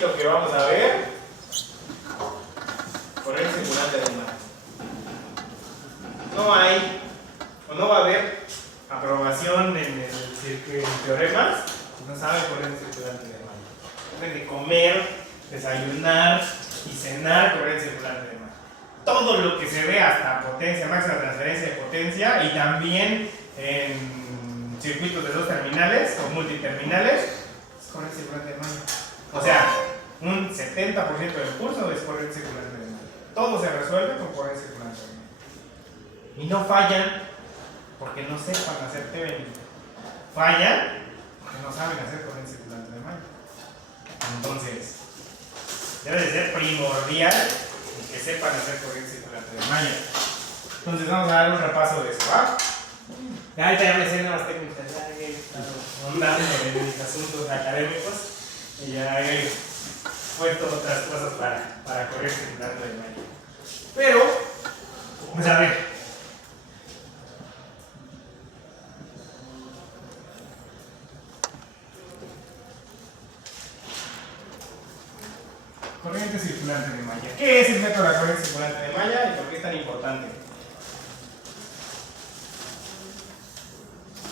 circuito que vamos a ver, corriente circulante de malla. No hay, o no va a haber aprobación en teoremas si no saben corriente circulante de malla. Deben de comer, desayunar y cenar corriente circulante de malla. Todo lo que se ve hasta potencia, máxima transferencia de potencia y también en circuitos de dos terminales o multiterminales es corriente circulante de malla. O sea, un 70% del curso es corriente circulante de malla. Todo se resuelve con corriente circulante de malla. Y no fallan porque no sepan hacer Thevenin. Fallan porque no saben hacer corriente circulante de malla. Entonces, debe de ser primordial que sepan hacer corriente circulante de malla. Entonces vamos a dar un repaso de eso, ¿va? Ahorita ya me sé nuevas técnicas, ya he estado andando en mis asuntos académicos y ya he puesto otras cosas para corriente circulante de malla. Pero, pues a ver. Corriente circulante de malla. ¿Qué es el método de la corriente circulante de malla y por qué es tan importante?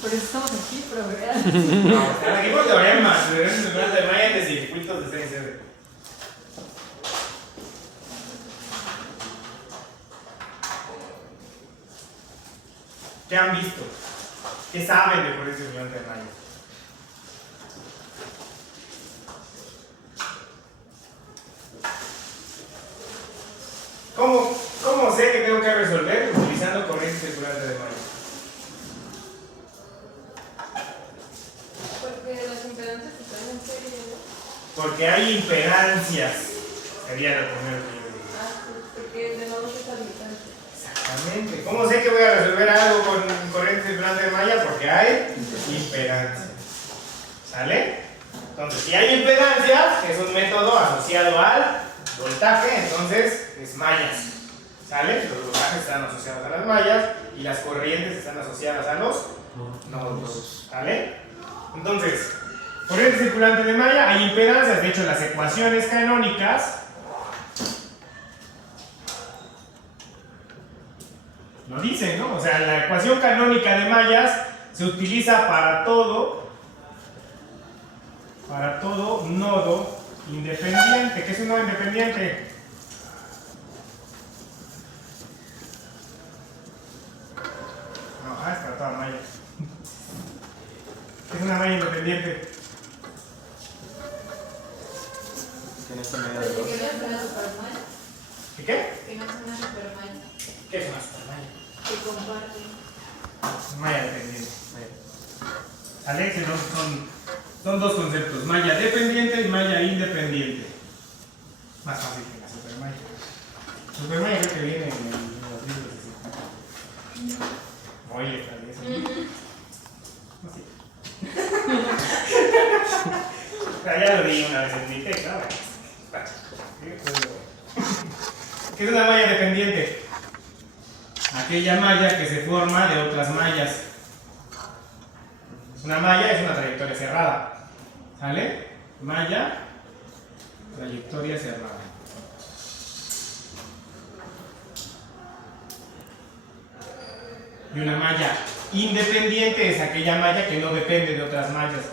Por eso estamos aquí, pero vean. No, están aquí por teoremas de corriente circulante de malla de circuitos de CNC. ¿Qué han visto? ¿Qué saben de corriente circulante de malla? ¿Cómo sé que tengo que resolver utilizando corriente circulante de malla? Porque las impedancias están en serie, ¿no? Porque hay impedancias. Sería lo primero que yo digo. Porque de modo que es habitante. Exactamente. ¿Cómo sé que voy a resolver algo con corriente circulante de malla? Porque hay impedancias. ¿Sale? Entonces, si hay impedancias, es un método asociado al voltaje, entonces es mallas. ¿Sale? Los voltajes están asociados a las mallas y las corrientes están asociadas a los nodos. ¿Sale? Entonces, corriente circulante de malla, hay impedancias. De hecho, las ecuaciones canónicas lo dicen, ¿no? O sea, la ecuación canónica de mallas se utiliza para todo nodo independiente. ¿Qué es un nodo independiente? No, es para toda malla. ¿Qué es una malla independiente? Tiene esta medida de 2. Que no es una supermalla. ¿Qué qué? Que no es una supermalla. ¿Qué es una supermalla? Que comparte. Malla dependiente. ¿Sale? Que son dos conceptos, malla dependiente y malla independiente. Más fácil que la supermalla. Supermalla creo que viene en los libros de circuito. Oye, tal vez. No sé. Ya lo vi una vez en mi texto, ¿no? ¿Qué es una malla dependiente? Aquella malla que se forma de otras mallas. Una malla es una trayectoria cerrada. ¿Sale? Malla, trayectoria cerrada. Y una malla independiente es aquella malla que no depende de otras mallas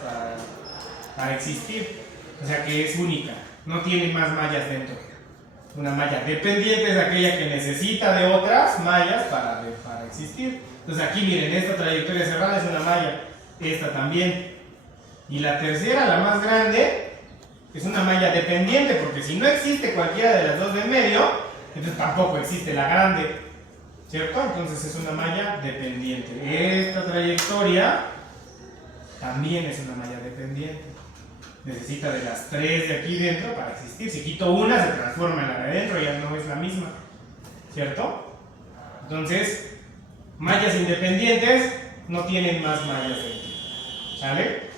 para existir. O sea que es única, no tiene más mallas dentro. Una malla dependiente es aquella que necesita de otras mallas para existir. Entonces aquí miren, esta trayectoria cerrada es una malla, esta también. Y la tercera, la más grande, es una malla dependiente, porque si no existe cualquiera de las dos de en medio, entonces tampoco existe la grande, ¿cierto? Entonces es una malla dependiente. Esta trayectoria también es una malla dependiente. Necesita de las tres de aquí dentro para existir. Si quito una, se transforma en la de adentro, ya no es la misma, ¿cierto? Entonces, mallas independientes no tienen más mallas dentro, ¿sale?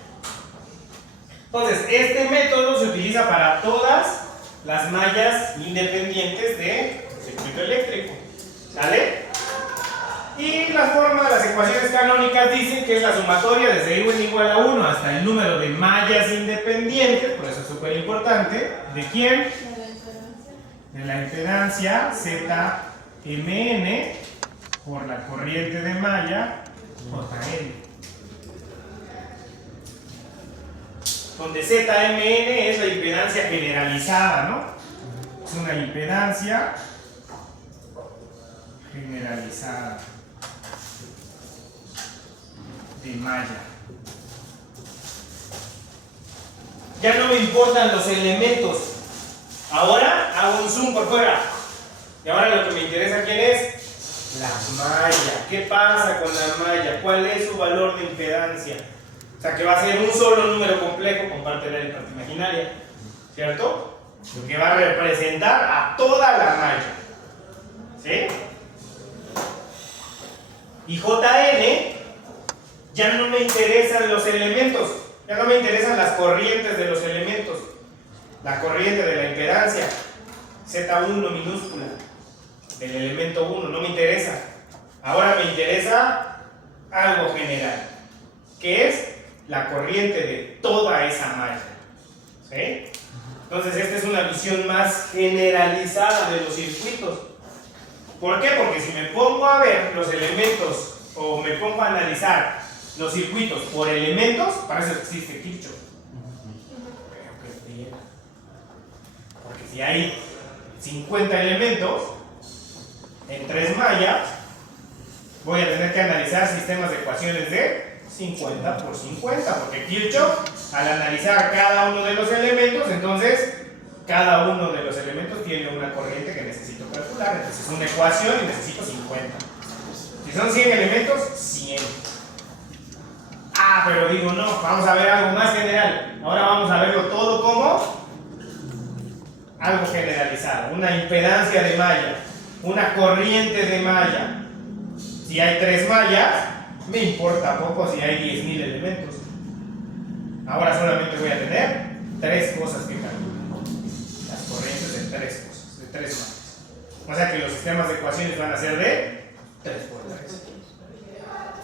Entonces, este método se utiliza para todas las mallas independientes de circuito eléctrico, ¿sale? Y la forma de las ecuaciones canónicas dicen que es la sumatoria desde u en igual a 1 hasta el número de mallas independientes, por eso es súper importante. ¿De quién? De la impedancia ZMN por la corriente de malla JN. Donde ZMN es la impedancia generalizada, ¿no? Es una impedancia generalizada de malla. Ya no me importan los elementos. Ahora hago un zoom por fuera. Y ahora lo que me interesa, ¿quién es? La malla. ¿Qué pasa con la malla? ¿Cuál es su valor de impedancia? O sea, que va a ser un solo número complejo con parte real y parte imaginaria, ¿cierto? Lo que va a representar a toda la malla, ¿sí? Y JN, ya no me interesan los elementos, ya no me interesan las corrientes de los elementos. La corriente de la impedancia, Z1 minúscula, del elemento 1, no me interesa. Ahora me interesa algo general, que es la corriente de toda esa malla, ¿sí? Entonces esta es una visión más generalizada de los circuitos. ¿Por qué? Porque si me pongo a ver los elementos o me pongo a analizar los circuitos por elementos, para eso existe Kirchhoff. Porque si hay 50 elementos en 3 mallas, voy a tener que analizar sistemas de ecuaciones de 50 por 50, porque Kirchhoff, al analizar cada uno de los elementos, entonces cada uno de los elementos tiene una corriente que necesito calcular. Entonces es una ecuación y necesito 50. Si son 100 elementos, 100. Ah, pero digo, no, vamos a ver algo más general. Ahora vamos a verlo todo como algo generalizado. Una impedancia de malla, una corriente de malla. Si hay 3 mallas, me importa poco si hay 10.000 elementos. Ahora solamente voy a tener 3 cosas que calcular. Las corrientes de 3 cosas, de 3 mallas. O sea que los sistemas de ecuaciones van a ser de 3 por 3.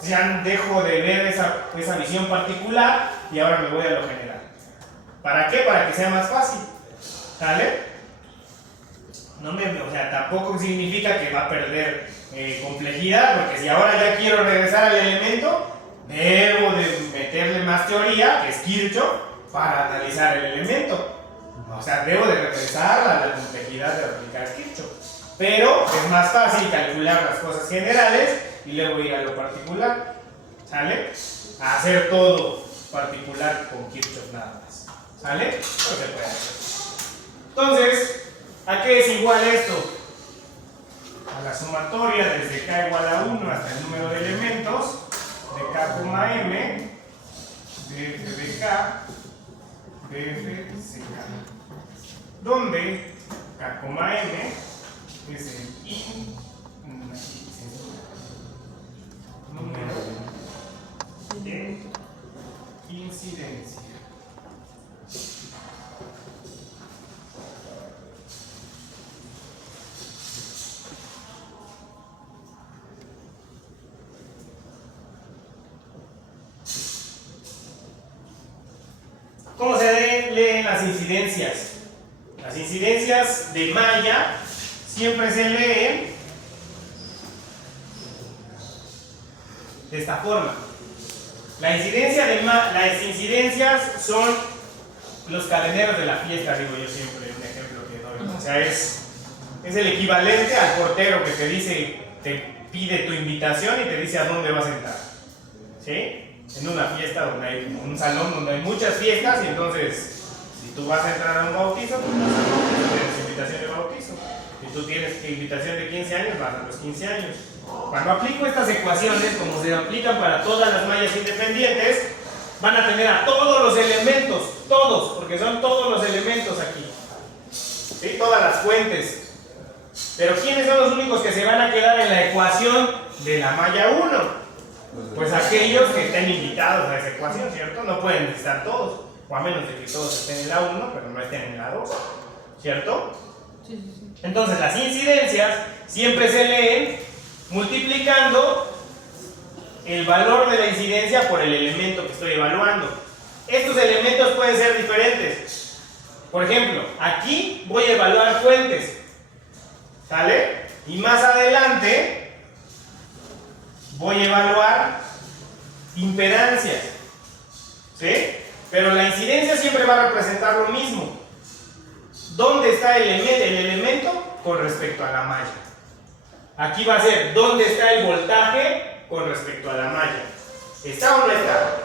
Ya dejo de ver esa visión particular y ahora me voy a lo general. ¿Para qué? Para que sea más fácil. ¿Sale? O sea, tampoco significa que va a perder complejidad, porque si ahora ya quiero regresar al elemento, debo de meterle más teoría, que es Kirchhoff, para analizar el elemento. O sea, debo de regresar a la complejidad de aplicar Kirchhoff. Pero es más fácil calcular las cosas generales y luego ir a lo particular. ¿Sale? A hacer todo particular con Kirchhoff nada más. ¿Sale? No se puede hacer. Entonces, ¿a qué es igual esto? A la sumatoria desde k igual a 1 hasta el número de elementos de k, m de f de k de f de k, donde k, m es el número de incidencia. ¿Cómo se leen las incidencias? Las incidencias de malla siempre se leen de esta forma. Las incidencias son los cadeneros de la fiesta, digo yo siempre, un ejemplo que doy. O sea, es el equivalente al portero que te dice, te pide tu invitación y te dice a dónde vas a entrar. ¿Sí? En una fiesta donde hay un salón donde hay muchas fiestas, y entonces si tú vas a entrar a un bautizo, pues vas al bautizo, tienes invitación de bautizo. Si tú tienes invitación de 15 años, vas a los 15 años. Cuando aplico estas ecuaciones, como se aplican para todas las mallas independientes, van a tener a todos los elementos, todos, porque son todos los elementos aquí, ¿sí? Todas las fuentes. Pero ¿quiénes son los únicos que se van a quedar en la ecuación de la malla 1? Pues aquellos que estén invitados a esa ecuación, ¿cierto? No pueden estar todos, o a menos de que todos estén en la 1, pero no estén en la 2, ¿cierto? Sí. Entonces las incidencias siempre se leen multiplicando el valor de la incidencia por el elemento que estoy evaluando. Estos elementos pueden ser diferentes. Por ejemplo, aquí voy a evaluar fuentes, ¿sale? Y más adelante voy a evaluar impedancias, ¿sí? Pero la incidencia siempre va a representar lo mismo. ¿Dónde está el elemento con respecto a la malla? Aquí va a ser ¿dónde está el voltaje con respecto a la malla? ¿Está o no está?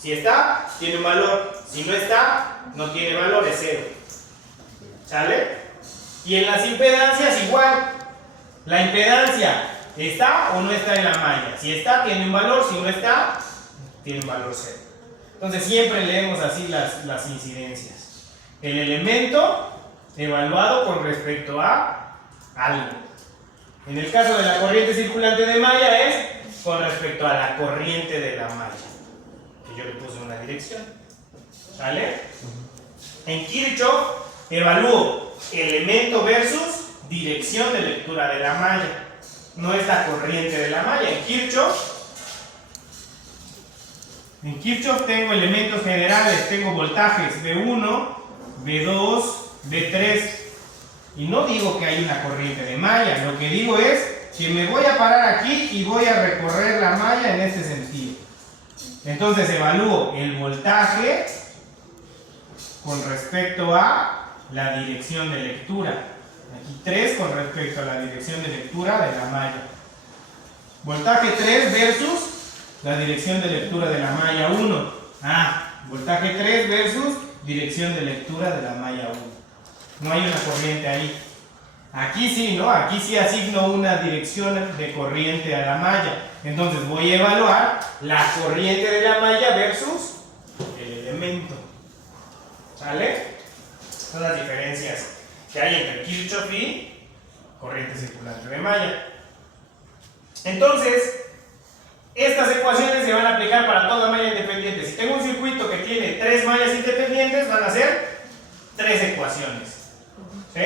Si está, tiene un valor. Si no está, no tiene valor, es cero. ¿Sale? Y en las impedancias igual. La impedancia ¿está o no está en la malla? Si está, tiene un valor. Si no está, tiene un valor cero. Entonces siempre leemos así las incidencias. El elemento evaluado con respecto a algo. En el caso de la corriente circulante de malla es con respecto a la corriente de la malla, que yo le puse una dirección. ¿Sale? En Kirchhoff evalúo elemento versus dirección de lectura de la malla. No es la corriente de la malla. En Kirchhoff tengo elementos generales, tengo voltajes V1, V2, V3. Y no digo que hay una corriente de malla, lo que digo es que me voy a parar aquí y voy a recorrer la malla en este sentido. Entonces evalúo el voltaje con respecto a la dirección de lectura. Aquí 3 con respecto a la dirección de lectura de la malla. Voltaje 3 versus la dirección de lectura de la malla 1. Voltaje 3 versus dirección de lectura de la malla 1. No hay una corriente ahí. Aquí sí, ¿no? Aquí sí asigno una dirección de corriente a la malla. Entonces voy a evaluar la corriente de la malla versus el elemento. ¿Sale? Son las diferencias que hay entre Kirchhoff y corriente circulante de malla. Entonces, estas ecuaciones se van a aplicar para toda malla independiente. Si tengo un circuito que tiene 3 mallas independientes, van a ser 3 ecuaciones. ¿Sí?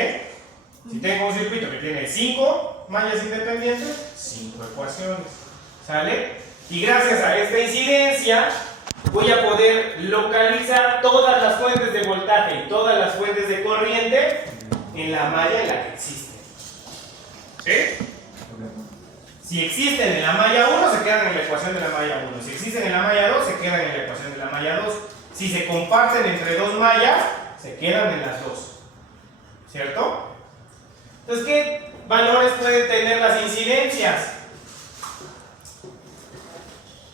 Si tengo un circuito que tiene 5 mallas independientes, 5 ecuaciones. ¿Sale? Y gracias a esta incidencia voy a poder localizar todas las fuentes de voltaje y todas las fuentes de corriente en la malla en la que existen. ¿Sí? Si existen en la malla 1, se quedan en la ecuación de la malla 1. Si existen en la malla 2, se quedan en la ecuación de la malla 2. Si se comparten entre dos mallas, se quedan en las dos. ¿Cierto? Entonces, ¿qué valores pueden tener las incidencias?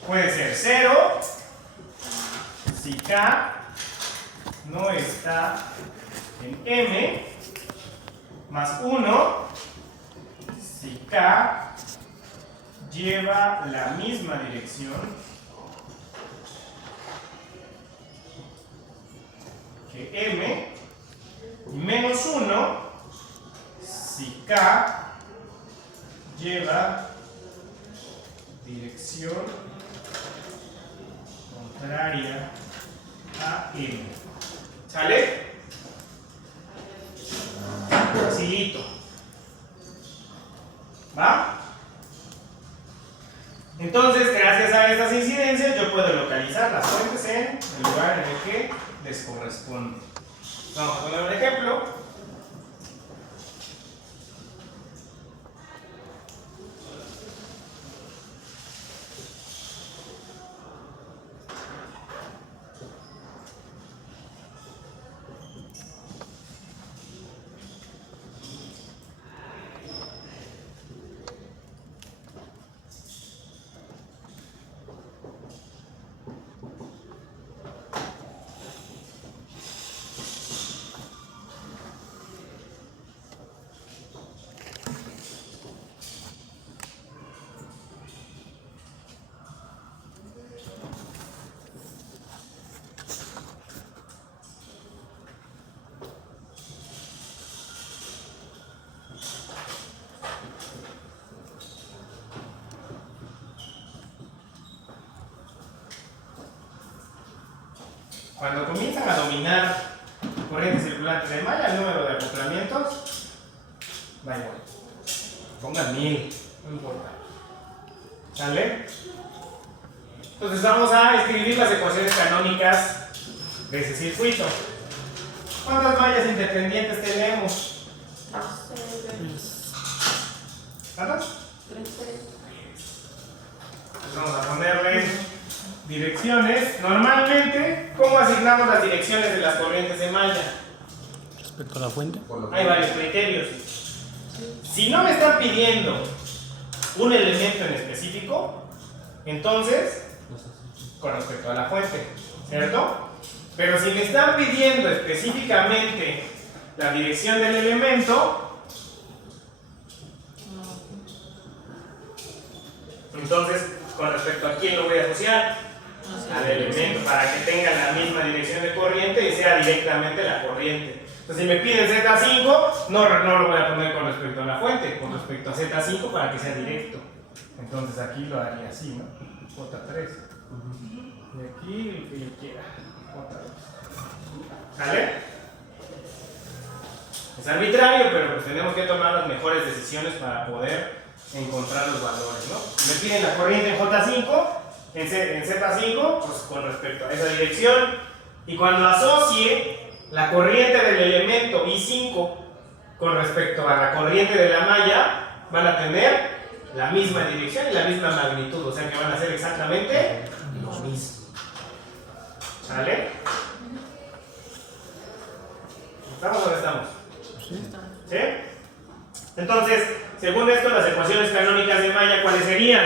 Puede ser 0, si K no está en M, más 1, si K lleva la misma dirección que M, y menos 1 si K lleva dirección contraria a M. ¿Sale? Facilito. ¿Va? Entonces, gracias a estas incidencias, yo puedo localizar las fuentes en el lugar en el que les corresponde. Vamos a poner un ejemplo. Cuando comienzan a dominar corriente circulante de malla, el número de acoplamientos va igual. Pongan 1000. No importa. ¿Sale? Entonces vamos a escribir las ecuaciones canónicas de ese circuito. ¿Cuántas mallas independientes tenemos? ¿Cuántas? 3. Pues vamos a ponerle direcciones. Normalmente, ¿cómo asignamos las direcciones de las corrientes de malla? Respecto a la fuente. Hay varios criterios. Si no me están pidiendo un elemento en específico, entonces, con respecto a la fuente, ¿cierto? Pero si me están pidiendo específicamente la dirección del elemento, entonces, con respecto a quién lo voy a asociar, al elemento, para que tenga la misma dirección de corriente y sea directamente la corriente. Entonces, si me piden Z5, no lo voy a poner con respecto a la fuente, con respecto a Z5 para que sea directo. Entonces, aquí lo haría así, ¿no? J3. Y aquí el que yo quiera. J2. ¿Sale? Es arbitrario, pero pues tenemos que tomar las mejores decisiones para poder encontrar los valores, ¿no? Si me piden la corriente en J5, en Z5, pues con respecto a esa dirección, y cuando asocie la corriente del elemento I5 con respecto a la corriente de la malla, van a tener la misma dirección y la misma magnitud, o sea que van a ser exactamente lo mismo. ¿Sale? ¿Estamos o no estamos? ¿Sí? Entonces, según esto, las ecuaciones canónicas de malla, ¿cuáles serían?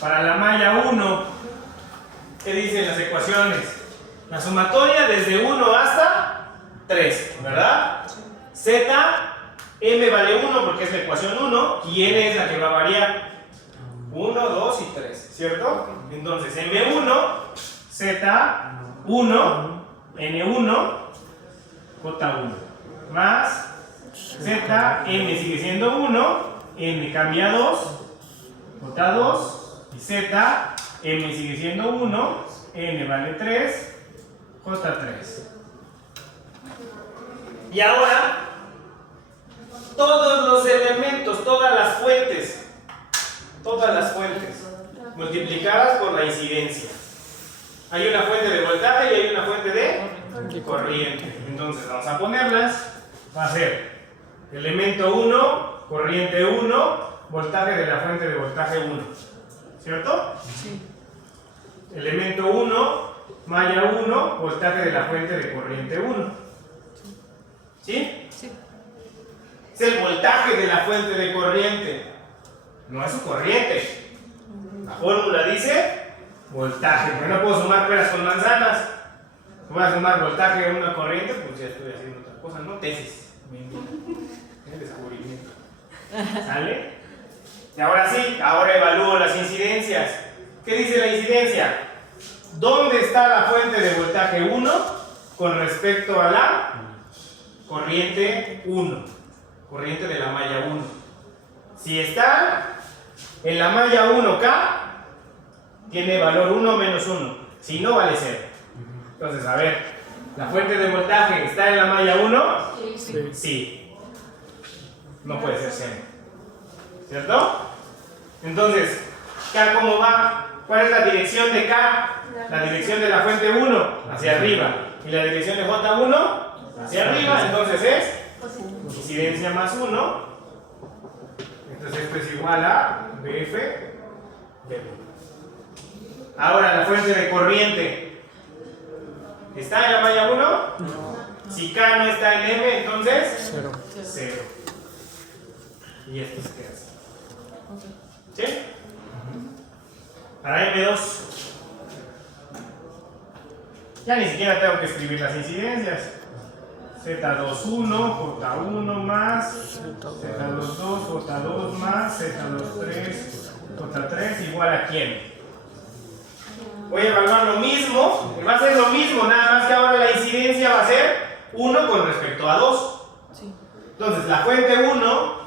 Para la malla 1, ¿qué dicen las ecuaciones? La sumatoria desde 1 hasta 3, ¿verdad? Z, M vale 1 porque es la ecuación 1 y N es la que va a variar. 1, 2 y 3, ¿cierto? Entonces, M1, Z1, N1, J1, más Z, M sigue siendo 1, N cambia a 2, J2, y Z, M sigue siendo 1, N vale 3, J3. Y ahora, todos los elementos, todas las fuentes, multiplicadas por la incidencia. Hay una fuente de voltaje y hay una fuente de corriente. Entonces vamos a ponerlas. Va a ser elemento 1, corriente 1, voltaje de la fuente de voltaje 1. ¿Cierto? Sí. Elemento 1, malla 1, voltaje de la fuente de corriente 1. ¿Sí? Sí. Es el voltaje de la fuente de corriente, no es su corriente. La fórmula dice voltaje, pero no puedo sumar peras con manzanas. Si voy a sumar voltaje a una corriente, pues ya estoy haciendo otra cosa, ¿no? Tesis. El descubrimiento. ¿Sale? Y ahora sí, ahora evalúo las incidencias. ¿Qué dice la incidencia? ¿Dónde está la fuente de voltaje 1 con respecto a la corriente 1? Corriente de la malla 1. Si está en la malla 1K, tiene valor 1 menos 1. Si no, vale 0. Entonces, a ver, ¿la fuente de voltaje está en la malla 1? Sí. Sí. No puede ser 0. ¿Cierto? Entonces, K, ¿cómo va? ¿Cuál es la dirección de K? La dirección de la fuente 1, hacia arriba. Y la dirección de J1, hacia arriba. Entonces es incidencia más 1. Entonces esto es igual a BF de 1. Ahora la fuente de corriente. ¿Está en la malla 1? No. Si K no está en M, entonces 0. 0. Y esto se queda así. Ok. ¿Sí? Para M2. Ya ni siquiera tengo que escribir las incidencias. Z21, J1 más, Z22, J2 más, Z23, J3 igual a quién. Voy a evaluar lo mismo, va a ser lo mismo, nada más que ahora la incidencia va a ser 1 con respecto a 2. Sí. Entonces la fuente 1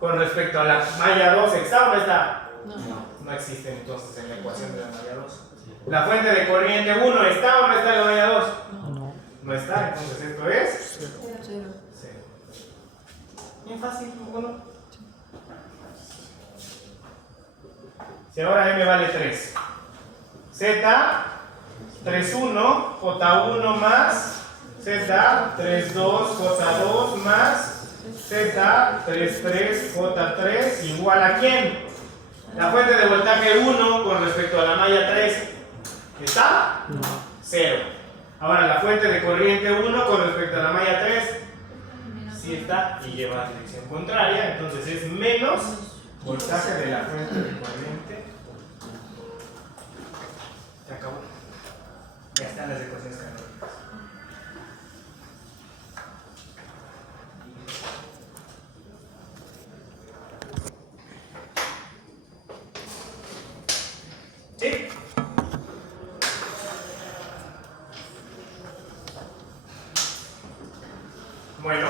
con respecto a la malla 2, ¿está o no está? No. No existe entonces en la ecuación de la malla 2. La fuente de corriente 1, ¿está o no está en la malla 2? No. No está, entonces esto es 0. 0. Bien fácil, ¿o no? Si ahora M vale 3. Z 3,1, J1 más Z 3,2, J2 más Z 3,3, J3 igual a ¿quién? La fuente de voltaje 1 con respecto a la malla 3. ¿Está? No. 0. Ahora la fuente de corriente 1 con respecto a la malla 3. Sí está y lleva dirección contraria, entonces es menos voltaje de la fuente de corriente. Se acabó. Ya están las ecuaciones canónicas. ¿Sí? Bueno.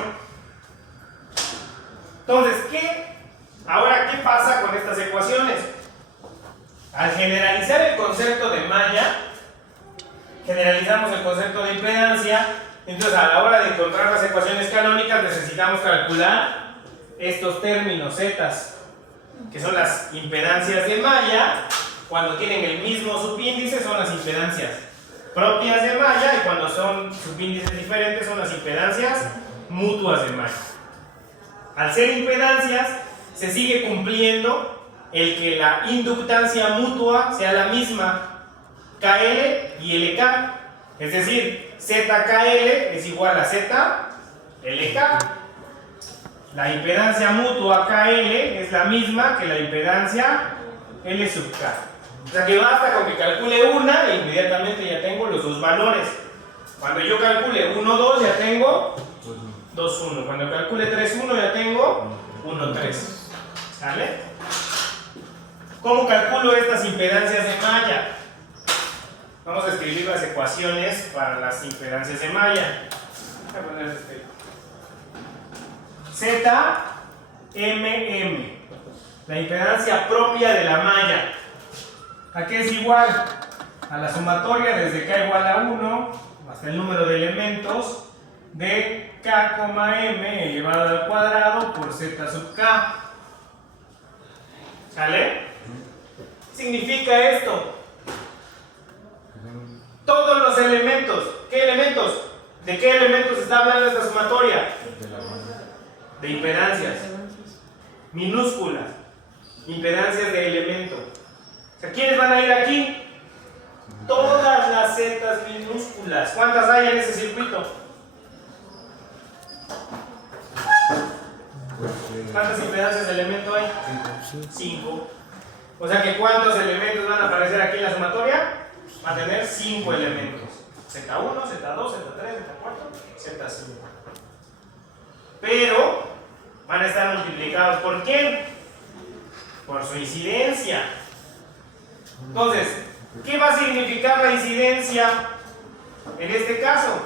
Entonces, ¿qué pasa con estas ecuaciones? Al generalizar el concepto de malla, generalizamos el concepto de impedancia. Entonces, a la hora de encontrar las ecuaciones canónicas, necesitamos calcular estos términos zetas, que son las impedancias de malla. Cuando tienen el mismo subíndice, son las impedancias propias de malla, y cuando son subíndices diferentes, son las impedancias mutuas de malla. Al ser impedancias, se sigue cumpliendo el que la inductancia mutua sea la misma, KL y LK. Es decir, ZKL es igual a ZLK. La impedancia mutua KL es la misma que la impedancia L sub K. O sea que basta con que calcule una e inmediatamente ya tengo los dos valores. Cuando yo calcule 1, 2 ya tengo 2, 1. Cuando calcule 3, 1 ya tengo 1, 3. ¿Sale? ¿Cómo calculo estas impedancias de malla? Vamos a escribir las ecuaciones para las impedancias de malla. Voy a poner este. Z, MM, la impedancia propia de la malla. ¿A qué es igual? A la sumatoria desde K igual a 1 hasta el número de elementos de K, M elevado al cuadrado por Z sub K. ¿Sale? ¿Qué significa esto? Todos los elementos. ¿Qué elementos? ¿De qué elementos está hablando esta sumatoria? De impedancias minúsculas, impedancias de elemento. O sea, ¿quiénes van a ir aquí? Todas las zetas minúsculas. ¿Cuántas hay en ese circuito? ¿Cuántas impedancias de elemento hay? 5. O sea que ¿cuántos elementos van a aparecer aquí en la sumatoria? Va a tener 5 elementos. Z1, Z2, Z3, Z4, Z5. Pero van a estar multiplicados ¿por qué? Por su incidencia. Entonces, ¿qué va a significar la incidencia en este caso?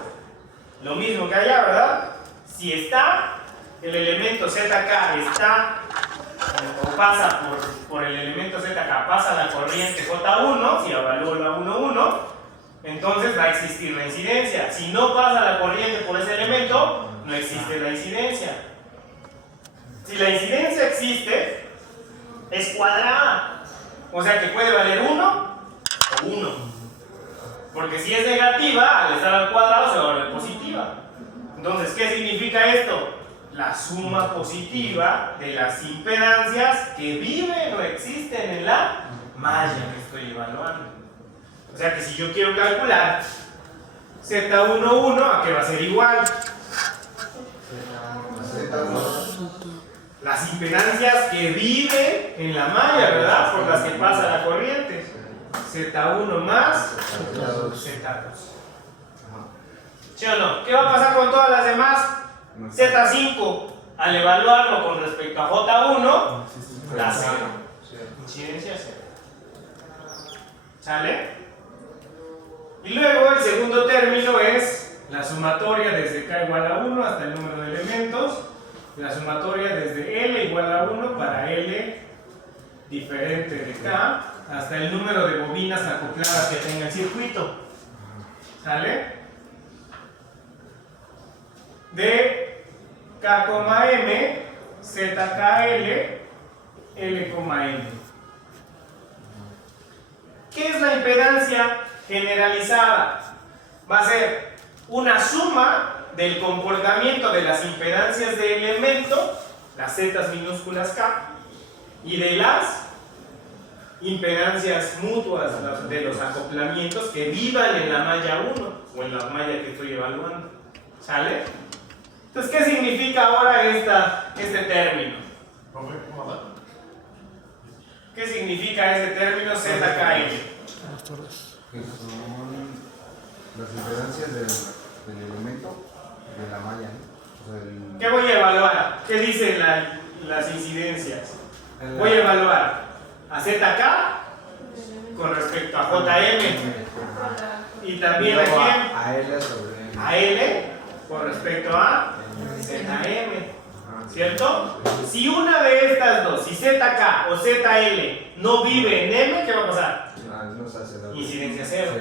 Lo mismo que allá, ¿verdad? Si está el elemento ZK, está o pasa por el elemento ZK, pasa la corriente J1, si evalúo la 1,1, entonces va a existir la incidencia. Si no pasa la corriente por ese elemento, no existe la incidencia. Si la incidencia existe, es cuadrada. O sea que puede valer 1 o 1. Porque si es negativa, al estar al cuadrado se va a volver positiva. Entonces, ¿qué significa esto? La suma positiva de las impedancias que viven o existen en la malla que estoy evaluando. O sea que si yo quiero calcular Z11, ¿a qué va a ser igual? Las impedancias que viven en la malla, ¿verdad? Por las que pasa la corriente. Z1 más Z2. ¿Sí o no? ¿Qué va a pasar con todas las demás? Z5, al evaluarlo con respecto a J1, da 0. Incidencia 0. ¿Sale? Y luego el segundo término es la sumatoria desde K igual a 1 hasta el número de elementos. La sumatoria desde L igual a 1 para L diferente de K hasta el número de bobinas acopladas que tenga el circuito. ¿Sale? De K, M, ZKL, L, M. ¿Qué es la impedancia generalizada? Va a ser una suma del comportamiento de las impedancias de elemento, las zetas minúsculas K, y de las impedancias mutuas de los acoplamientos que vivan en la malla 1 o en la malla que estoy evaluando. ¿Sale? Entonces, ¿qué significa ahora este término? ¿Qué significa este término ZKL? Que son las impedancias del elemento de la malla, ¿no? O sea, ¿Qué voy a evaluar? ¿Qué dicen las incidencias? Voy a evaluar a ZK con respecto a JM y también a quién? a L sobre A L con respecto a ZM. ¿Cierto? Si una de estas dos, si ZK o ZL no vive en M, ¿qué va a pasar? Incidencia cero.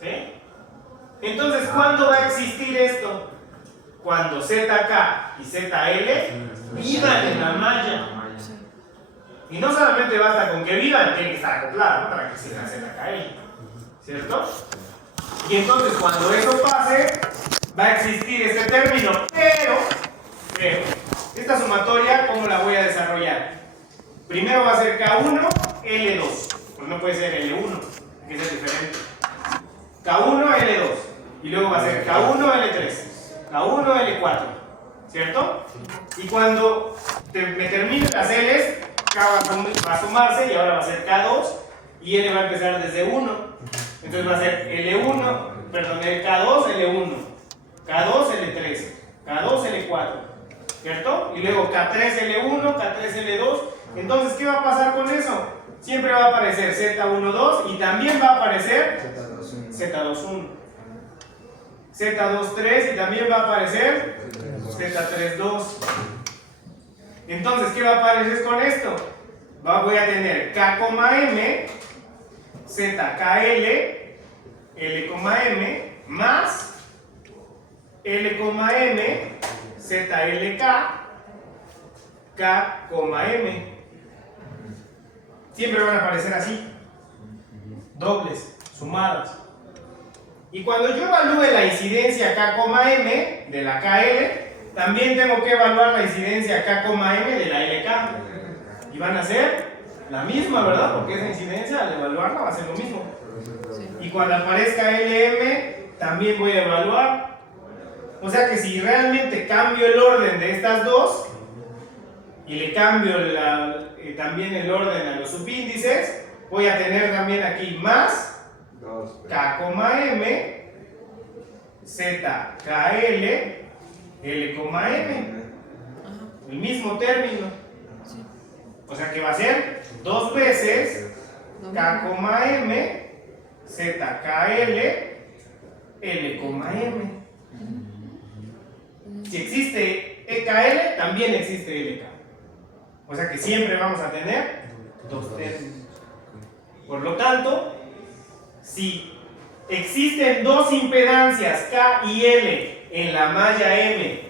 ¿Sí? Entonces, ¿cuándo va a existir esto? Cuando ZK y ZL vivan en la malla. Y no solamente basta con que vivan, tienen que estar acopladas, ¿no? Para que sigan ZKL. ¿Cierto? Y entonces, cuando eso pase, va a existir este término. Pero, esta sumatoria, ¿cómo la voy a desarrollar? Primero va a ser K1, L2. Pues no puede ser L1, hay que ser diferente. K1, L2. Y luego va a ser K1, L3. K1, L4. ¿Cierto? Y cuando me termine las L's, K va a sumarse y ahora va a ser K2. Y L va a empezar desde 1. Entonces va a ser L1, perdón, K2, L1. K2, L3. K2, L4. ¿Cierto? Y luego K3L1, K3L2. Entonces, ¿qué va a pasar con eso? Siempre va a aparecer Z12 y también va a aparecer Z21. Z23 y también va a aparecer Z32. Entonces, ¿qué va a aparecer con esto? Voy a tener K,M, ZKL, L,M, más L,M, ZLK, K,M. Siempre van a aparecer así, dobles, sumadas. Y cuando yo evalúe la incidencia K,M de la KL, también tengo que evaluar la incidencia K,M de la LK. Y van a ser la misma, ¿verdad? Porque esa incidencia al evaluarla va a ser lo mismo. Y cuando aparezca LM, también voy a evaluar. O sea que si realmente cambio el orden de estas dos y le cambio también el orden a los subíndices, voy a tener también aquí más K,M, ZKL, L,M. El mismo término. O sea que va a ser dos veces K,M, ZKL, L,M. Si existe EKL, también existe LK. O sea que siempre vamos a tener dos términos. Por lo tanto, si existen dos impedancias K y L en la malla M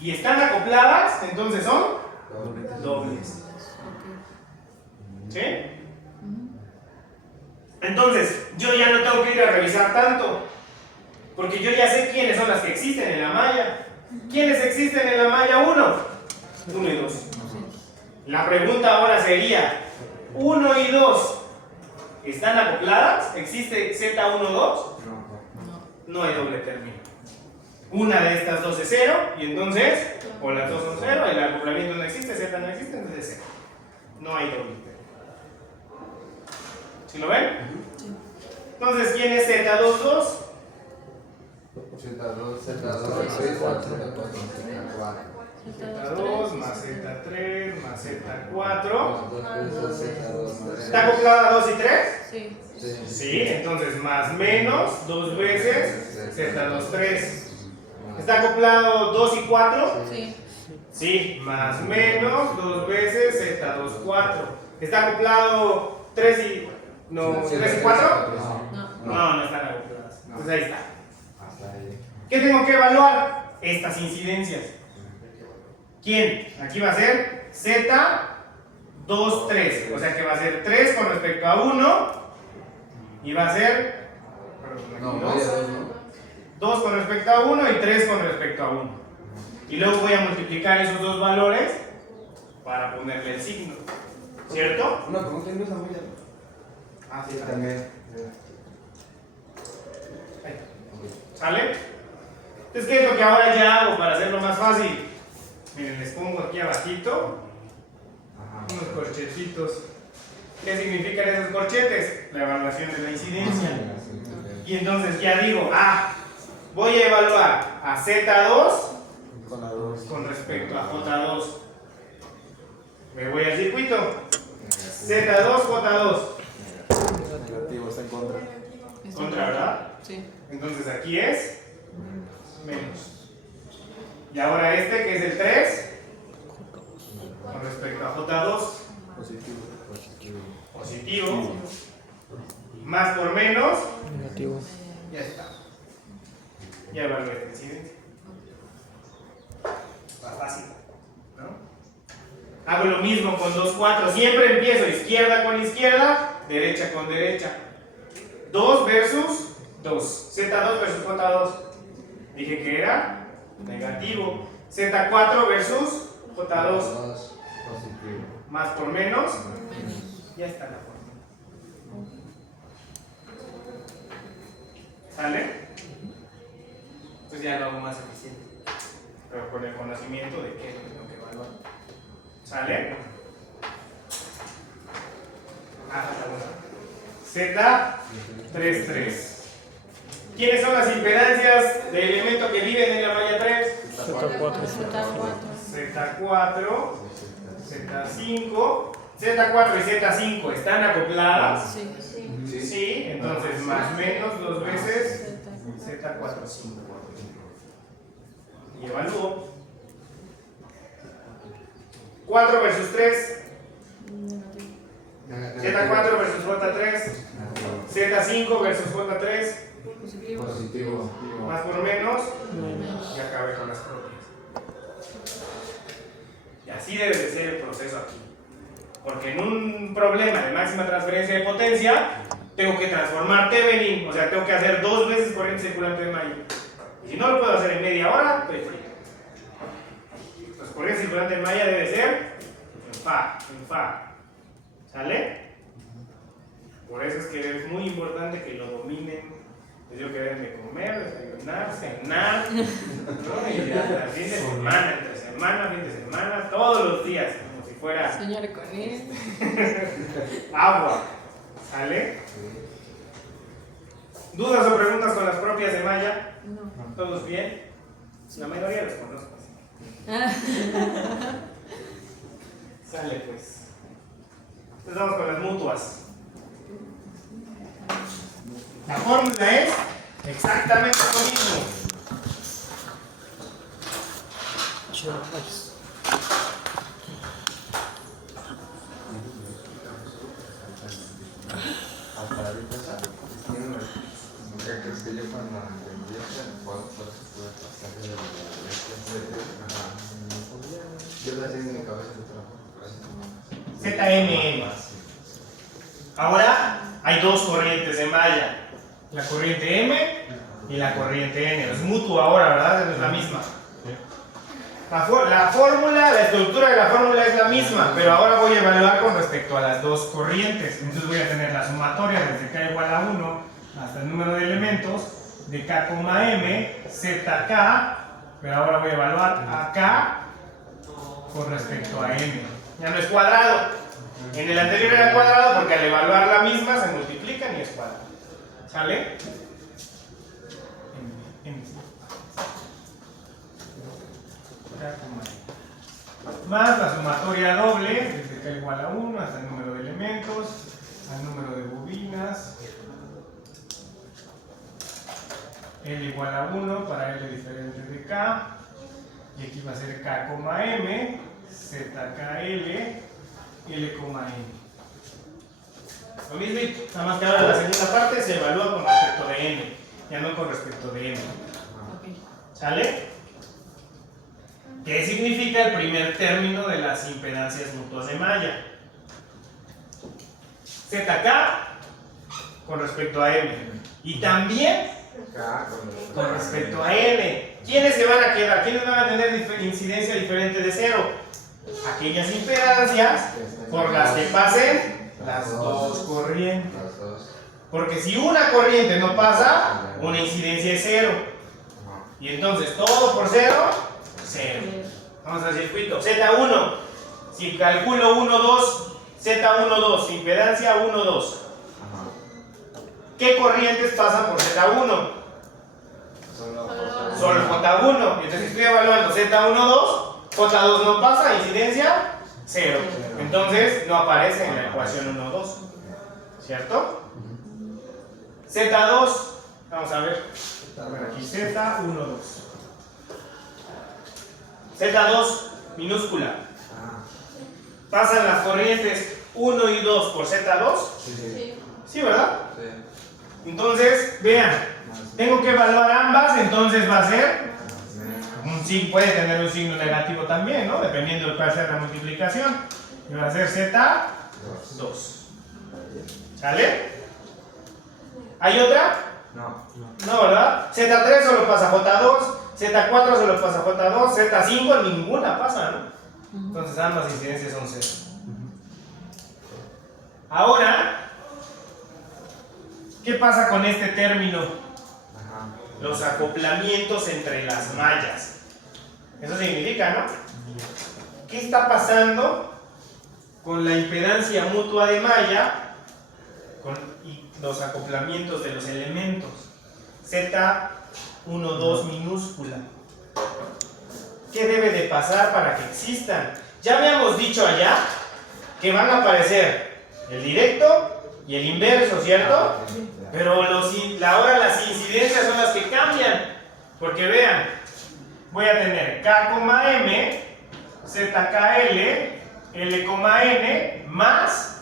y están acopladas, entonces son dobles. ¿Sí? Entonces, yo ya no tengo que ir a revisar tanto, porque yo ya sé quiénes son las que existen en la malla. ¿Quiénes existen en la malla 1? 1 y 2. La pregunta ahora sería, 1 y 2 ¿están acopladas? ¿Existe Z12? No hay doble término. Una de estas dos es 0 y entonces, o las dos son 0, el acoplamiento no existe, Z no existe, entonces es 0. No hay doble término. ¿Sí lo ven? Entonces, ¿quién es Z22? Z2 más Z3 más Z4. ¿Está acoplada 2 y 3? Sí. Sí, entonces más menos 2 veces Z23. ¿Está acoplado 2 y 4? Sí. Sí, más menos 2 veces Z24. ¿Está acoplado 3 y 4? No, no están acopladas. Entonces ahí está. ¿Qué tengo que evaluar? Estas incidencias. ¿Quién? Aquí va a ser Z12 2, 3. O sea que va a ser 3 con respecto a 1 y va a ser No, malla 2, ¿no? 2 con respecto a 1 y 3 con respecto a 1. Y luego voy a multiplicar esos dos valores para ponerle el signo. ¿Cierto? Una pregunta, ¿no es la malla? Ah, sí, También. Ahí. Ok. ¿Sale? Entonces, ¿qué es lo que ahora ya hago para hacerlo más fácil? Miren, les pongo aquí abajito Ajá. unos corchetitos. ¿Qué significan esos corchetes? La evaluación de la incidencia. Y entonces ya digo, voy a evaluar a Z2 Con la 2. con respecto a J2. Me voy al circuito. Z2, J2. Negativo, está en contra. Contra, ¿verdad? Sí. Entonces aquí es menos. Y ahora este que es el 3 con respecto a J2, Positivo. Positivo. positivo. Más por menos, Negativo. ya está. Ya evalué esta incidencia. Está fácil, ¿no? Hago lo mismo con 2, 4. Siempre empiezo izquierda con izquierda, derecha con derecha. 2 versus 2. Z2 versus J2. Dije que era negativo. Z4 versus J2. Positivo. Más por menos, ya está la forma. ¿Sale? Pues ya lo hago más eficiente. Pero con el conocimiento de qué es lo que evaluar. ¿Sale? Z 3. ¿Quiénes son las impedancias de elemento que viven en la malla 3? Z4, Z4, Z5. Z4 y Z5 están acopladas. Sí. Sí, entonces más menos 2 veces Z4, 5. Y evalúo. 4 versus 3. Z4 versus J3. Z5 versus J3. Positivo. Positivo. Más por menos. Y acabé con las propias. Y así debe de ser el proceso aquí. Porque en un problema de máxima transferencia de potencia, tengo que transformar Thevenin, o sea, tengo que hacer 2 veces corriente circulante de malla. Y si no lo puedo hacer en media hora, estoy frío. Pues corriente circulante de malla debe ser en Fa. ¿Sale? Por eso es que es muy importante que lo dominen. Les digo que deben de comer, desayunar, cenar, ¿no? Y hasta fin de semana, entre semana, fin de semana, todos los días, como si fuera Señor con él. agua. ¿Sale? ¿Dudas o preguntas con las propias de malla? No. ¿Todos bien? La mayoría los conozco. Sale pues. Entonces vamos con las mutuas. La fórmula es exactamente lo mismo. Hasta ahorita tiene una. ¿Crees que yo cuando entendí puedo pasar de la yo la tengo en mi cabeza de trabajo. ZMN. Ahora hay dos corrientes de malla. La corriente M y la corriente N. Es mutuo ahora, ¿verdad? Es la misma. La fórmula, la estructura de la fórmula es la misma, pero ahora voy a evaluar con respecto a las dos corrientes. Entonces voy a tener la sumatoria desde K igual a 1 hasta el número de elementos de K, M, ZK, pero ahora voy a evaluar a K con respecto a M. Ya no es cuadrado. En el anterior era cuadrado porque al evaluar la misma se multiplican y es cuadrado. ¿Sale? Más la sumatoria doble, desde K igual a 1 hasta el número de elementos, al número de bobinas, L igual a 1 para L diferente de K, y aquí va a ser K, M, ZKL, L, M. Lo mismo, nada más que ahora la segunda parte se evalúa con respecto de N, ya no con respecto de M. ¿Sale? ¿Qué significa el primer término de las impedancias mutuas de malla? ZK con respecto a M. Y también K con respecto a N. ¿Quiénes se van a quedar? ¿Quiénes van a tener incidencia diferente de 0? Aquellas impedancias por las que pasen las dos corrientes. Las dos. Porque si una corriente no pasa, una incidencia es 0. Ajá. Y entonces todo por 0, 0. Vamos al circuito. Z1. Si calculo 1, 2, Z1, 2, impedancia 1, 2. Ajá. ¿Qué corrientes pasan por Z1? Solo J1. Entonces estoy evaluando Z1, 2. J2 no pasa, incidencia 0. Entonces no aparece en la ecuación 1, 2. ¿Cierto? Z2. Vamos a ver. Aquí Z1, 2. Z2 minúscula. Pasan las corrientes 1 y 2 por Z2. Sí. ¿Sí, verdad? Sí. Entonces, vean, tengo que evaluar ambas, entonces va a ser puede tener un signo negativo también, ¿no? Dependiendo de cuál sea la multiplicación. Y va a ser Z2. ¿Sale? ¿Hay otra? No. No, ¿verdad? Z3 solo pasa J2, Z4 solo pasa J2, Z5 ninguna pasa, ¿no? Entonces ambas incidencias son 0. Ahora, ¿qué pasa con este término? Ajá. Los acoplamientos entre las mallas. Eso significa, ¿no? ¿Qué está pasando con la impedancia mutua de malla y los acoplamientos de los elementos? Z1, 2 minúscula. ¿Qué debe de pasar para que existan? Ya habíamos dicho allá que van a aparecer el directo y el inverso, ¿cierto? Pero ahora las incidencias son las que cambian. Porque vean, voy a tener K,M, ZKL, L,N más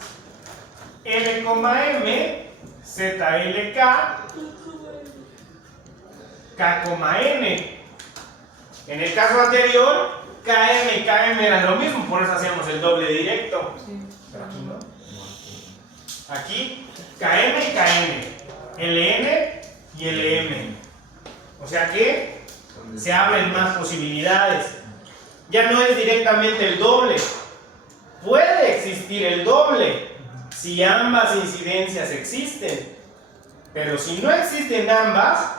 L,M, ZLK, K,N. En el caso anterior, KM y KM eran lo mismo, por eso hacíamos el doble directo. Pero aquí no. Aquí, KM y KN, LN y LM. O sea que se abren más posibilidades. Ya no es directamente el doble. Puede existir el doble si ambas incidencias existen. Pero si no existen ambas,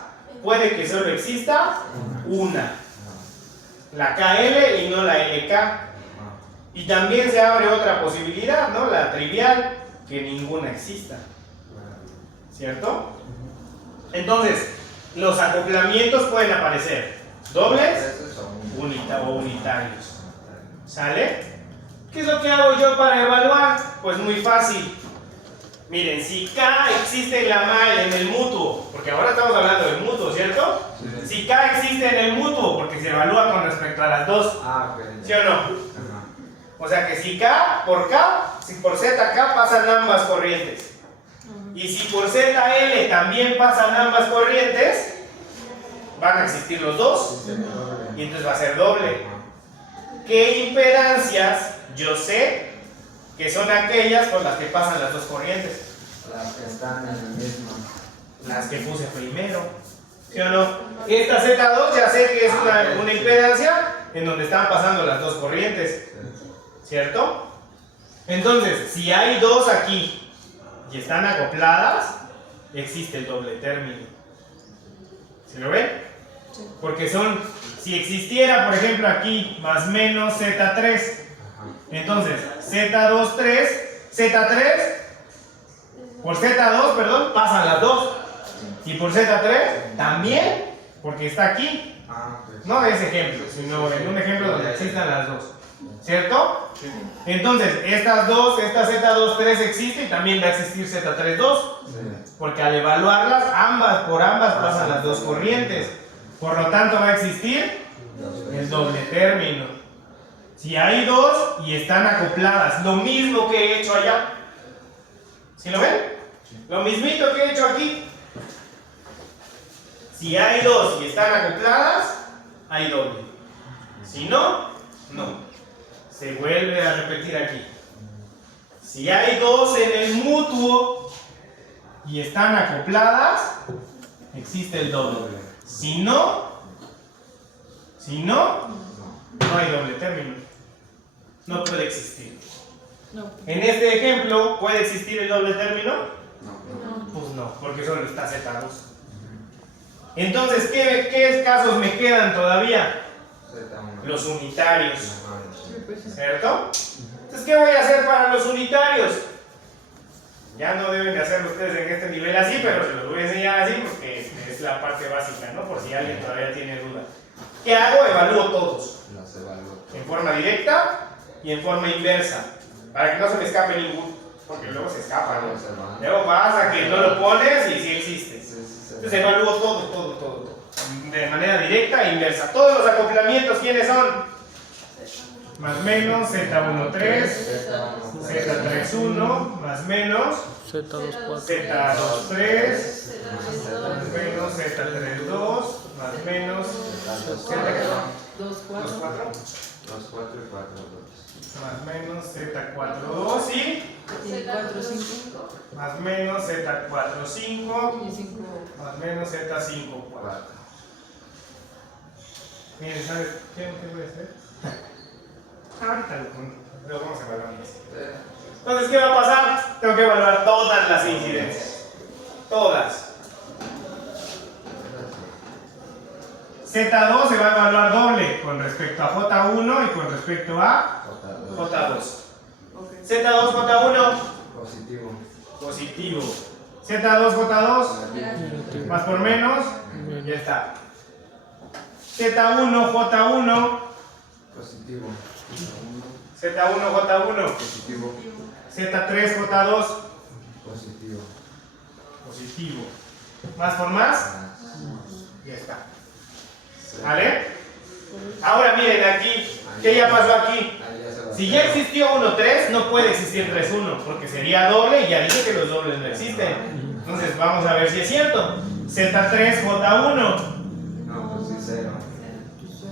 puede que solo exista una. La KL y no la LK. Y también se abre otra posibilidad, ¿no? La trivial, que ninguna exista. ¿Cierto? Entonces, los acoplamientos pueden aparecer dobles o unitarios. ¿Sale? ¿Qué es lo que hago yo para evaluar? Pues muy fácil. Miren, si K existe en la malla, en el mutuo, porque ahora estamos hablando del mutuo, ¿cierto? Sí. Si K existe en el mutuo, porque se evalúa con respecto a las dos, ¿sí o no? Ajá. O sea que si K por K, si por ZK pasan ambas corrientes. Y si por ZL también pasan ambas corrientes, van a existir los dos. Y entonces va a ser doble. ¿Qué impedancias yo sé que son aquellas por las que pasan las dos corrientes? Las que están en el mismo. Las que puse primero. ¿Sí o no? Esta Z2 ya sé que es una impedancia en donde están pasando las dos corrientes. ¿Cierto? Entonces, si hay dos aquí y están acopladas, existe el doble término. ¿Se lo ven? Porque si existiera, por ejemplo, aquí más menos Z3, entonces Z3, por Z2, perdón, pasan las dos. Y por Z3 también, porque está aquí. No de ese ejemplo, sino en un ejemplo donde existan las dos. ¿Cierto? Entonces, estas dos, esta Z23 existe y también va a existir Z32. Porque al evaluarlas, por ambas pasan las dos corrientes. Por lo tanto, va a existir el doble término. Si hay dos y están acopladas, lo mismo que he hecho allá. ¿Sí lo ven? Lo mismito que he hecho aquí. Si hay dos y están acopladas, hay doble. Si no, no. Se vuelve a repetir aquí. Si hay dos en el mutuo y están acopladas, existe el doble. Si no, no hay doble término. No puede existir. No. En este ejemplo, ¿puede existir el doble término? No. Pues no, porque solo está Z2. Entonces, ¿qué casos me quedan todavía? Z1. Los unitarios, Sí, pues sí. ¿cierto? Entonces, ¿qué voy a hacer para los unitarios? Ya no deben de hacerlo ustedes en este nivel así, pero se los voy a enseñar así porque es la parte básica, ¿no? Por si alguien todavía tiene duda. ¿Qué hago? Evalúo todos. Los evalúo. En forma directa y en forma inversa. Para que no se me escape ninguno. Porque luego se escapa, ¿no? Luego pasa que no lo pones y sí existe. Entonces evalúo todo. De manera directa e inversa. Todos los acoplamientos, ¿quiénes son? Más menos, Z13, Z31, más menos, Z24. Z23, más menos, Z32, más menos, Dos, cuatro. Los 4 y 4, 2. más menos, Z42 y Y cuatro, cinco. más menos, Z45, Y cinco. más menos, Z54. 4. Miren, ¿sabes qué voy a hacer? Ahorita lo pongo, luego vamos a evaluar eso. Entonces, ¿qué va a pasar? Tengo que evaluar todas las incidencias. Todas. Z2 se va a evaluar doble con respecto a J1 y con respecto a J2. Ok. Z2, J1, Positivo. positivo. Z2, J2, más por menos, ya está. Z1, J1, Positivo. Z1, J1, Positivo. Z3, J2, Positivo. positivo. Más por más, ya está. ¿Vale? Ahora miren aquí, ¿qué ya pasó aquí? Si ya existió 1,3, no puede existir 3,1, porque sería doble y ya dije que los dobles no existen. Entonces vamos a ver si es cierto. Z3, J1, No, pues sí, 0.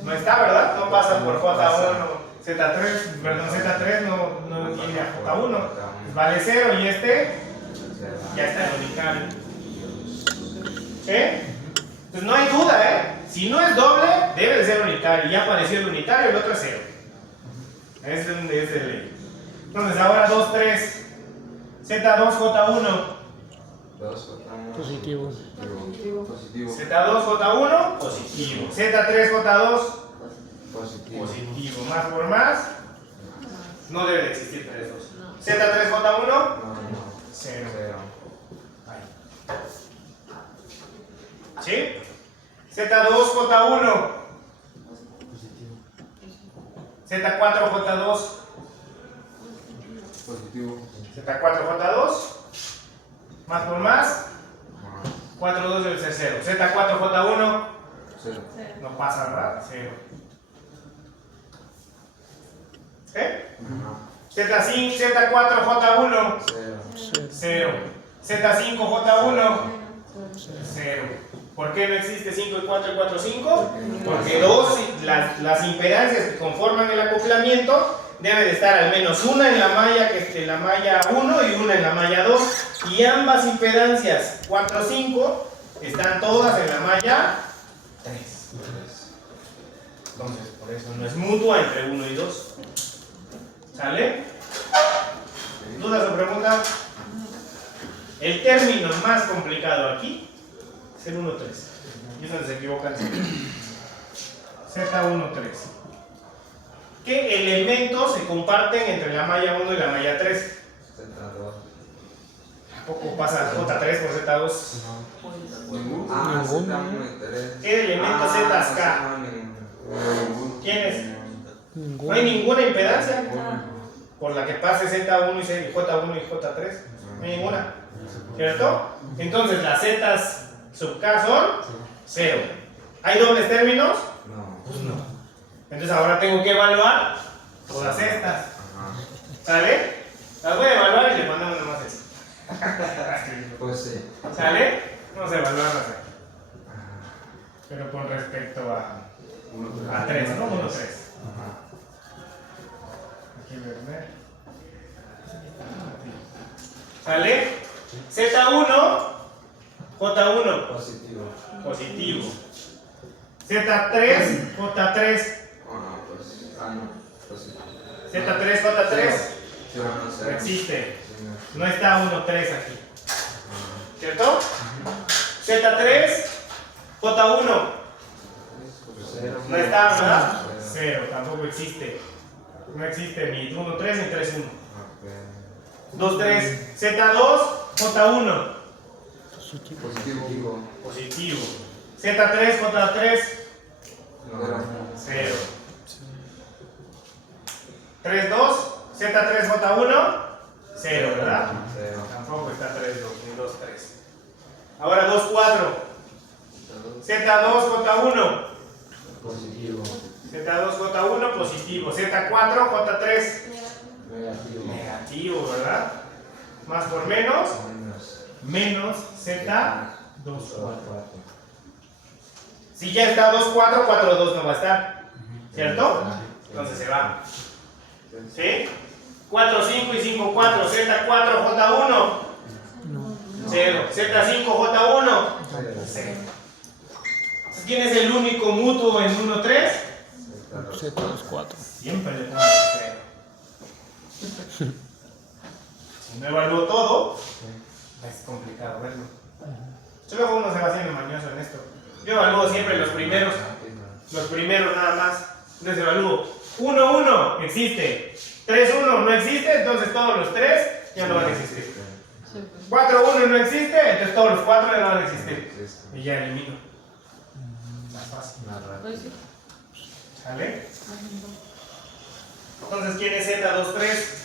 no está, ¿verdad? No pasa por J1. Z3, perdón, Z3 no tiene a J1. Pues vale 0 y este ya está en unitario. ¿Sí? Entonces no hay duda, ¿eh? Si no es doble, debe de ser unitario. Ya apareció el unitario, el otro es 0. Es de ley. Entonces ahora 2, 3. Z2, J1. 2, Positivo. Positivo. Z2, J1, positivo. Z3, J2, Positivo. positivo. Más por más, no debe de existir 3, 2. Z3, J1, No, 0. 0. Ahí. ¿Sí? Z2, J1. Z4, J2. Positivo. Z4, J2. Más por más, 4, 2 debe ser 0. Z4, J1. 0. No pasa, ¿verdad? 0. ¿Eh? Z5, Z4, J1. 0. 0. Z5, J1. 0. ¿Por qué no existe 5 y 4 y 4, 5? Porque las impedancias que conforman el acoplamiento debe de estar al menos una en la malla 1 y una en la malla 2. Y ambas impedancias 4, 5 están todas en la malla 3. Entonces, por eso no es mutua entre 1 y 2. ¿Sale? ¿Dudas o preguntas? El término más complicado aquí es el 1,3. Y es donde se equivocan. Z13. ¿Qué elementos se comparten entre la malla 1 y la malla 3? Z2. ¿A poco pasa J3 por Z2? Ninguno. Ninguno. Z1 y 3. ¿Qué elemento ZK? Ninguno. ¿Quién es? No Ninguno. hay ninguna impedancia por la que pase Z1 y J1 y J3. No hay ninguna. ¿Cierto? Entonces las Zetas sub K son 0. ¿Hay dobles términos? No. Pues no. Entonces ahora tengo que evaluar todas estas. Ajá. ¿Sale? Las voy a evaluar y le mandamos nomás eso. Pues sí. ¿Sale? Vamos a evaluarlas aquí. Pero con respecto a 3, ¿no? 1, 3. Ajá. Aquí voy a poner. ¿Sale? Z1, J1, Positivo. positivo. Z3, J3. No, positivo. Z3, J3. Sí, no, No existe. Sí, no. No está 1, 3 aquí. ¿Cierto? Z3, J1. Cero. No está, ¿verdad? 0, tampoco existe. No existe ni 1, 3 ni 3, 1. 2, 3. Z2, J1. Positivo. Positivo. Z3, J3. 0. 3, 2. Z3, J1. 0, ¿verdad? Tampoco está 3, 2 ni 2, 3. Ahora 2, 4. Z2, J1. Positivo. Z2, J1, positivo. Z4, J3. Negativo. Negativo, ¿verdad? Más por menos. Menos Z2, 4. Si ya está 2, 4, 4, 2 no va a estar. ¿Cierto? Entonces se va. ¿Sí? 4, 5 y 5, 4. Z4, J1. 0. Z5, J1. 0. ¿Quién es el único mutuo en 1, 3? Z2, 4. Siempre le pongo 0. Si no evalúo todo, es complicado verlo. Yo luego uno se va haciendo mañoso en esto. Yo evalúo siempre los primeros nada más. Entonces evalúo 1, 1, existe. 3, 1, no existe, entonces todos los 3 ya no van a existir. 4, 1 no existe, entonces todos los 4 ya no van a existir. Y ya elimino. Más fácil. Pues sí. ¿Sale? Entonces, ¿quién es Z23?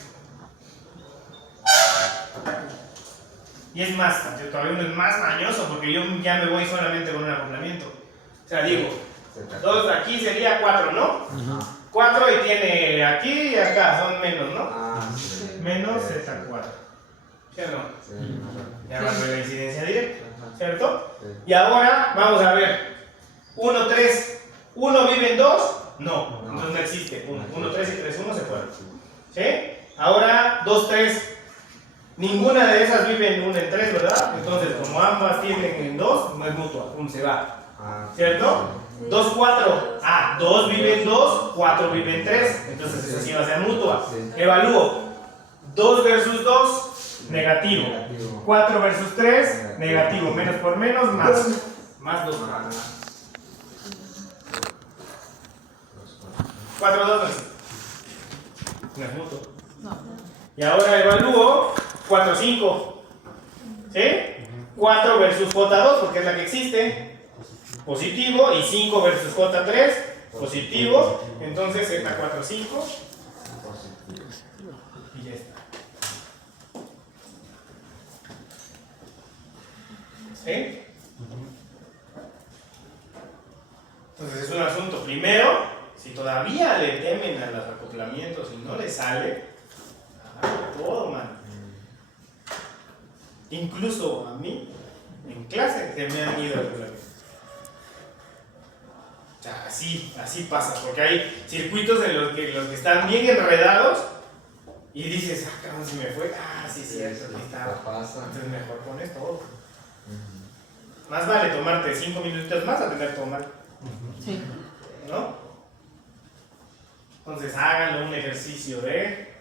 Y es más, yo todavía uno es más mañoso porque yo ya me voy solamente con un acoplamiento. O sea, digo, 2 aquí sería 4, ¿no? 4 y tiene aquí y acá, son menos, ¿no? Menos Z4. ¿Sí o no? Ya va a ver la incidencia directa, ¿cierto? Y ahora vamos a ver. 1, 3. ¿1 vive en 2? No, entonces no existe. 1, 3 y 3, 1 se fueron. ¿Sí? Ahora 2, 3. Ninguna de esas vive en 1 en 3, ¿verdad? Entonces, como ambas tienen en 2, no es mutua, 1 se va. ¿Cierto? 2, 4. 2 vive en 2, 4 vive en 3. Entonces, esa sí va a ser mutua. Evalúo. 2 versus 2, negativo. 4 versus 3, negativo. Menos por menos, más. Más 2. 4, 2 no es mutuo. No. Y ahora evalúo 4, 5. ¿Sí? 4 versus J2, porque es la que existe. Positivo. Y 5 versus J3, positivo. Entonces Z4, 5. Y ya está. ¿Sí? Entonces es un asunto. Primero, si todavía le temen a los acoplamientos y no le sale, todo mal. Incluso a mí, en clase, se me han ido acoplamientos. O sea, así pasa, porque hay circuitos en los que están bien enredados y dices, cabrón, si me fue, sí, cierto, aquí estaba. Entonces mejor pones todo. Más vale tomarte 5 minutos más a tener todo mal. Sí. ¿No? Entonces háganlo un ejercicio de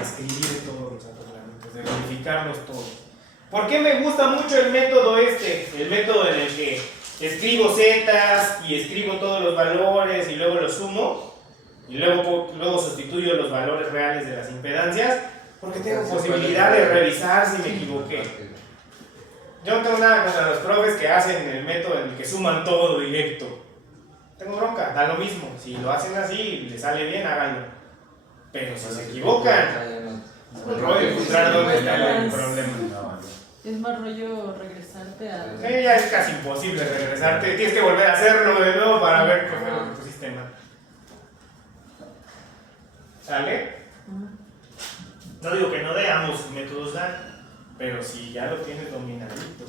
escribir todos los acoplamientos, de verificarlos todos. ¿Por qué me gusta mucho el método este? El método en el que escribo zetas y escribo todos los valores y luego los sumo y luego sustituyo los valores reales de las impedancias porque tengo posibilidad de revisar si me equivoqué. Yo no tengo nada contra los profes que hacen el método en el que suman todo directo. Tengo bronca, da lo mismo. Si lo hacen así y les sale bien, háganlo. Pero si se equivocan, no voy a encontrar dónde está el problema. Es más rollo regresarte a. Sí, ya es casi imposible regresarte. Tienes que volver a hacerlo de nuevo para ver qué fue lo que pusiste mal. ¿Sale? No digo que no de ambos métodos dan, pero si ya lo tienes dominadito.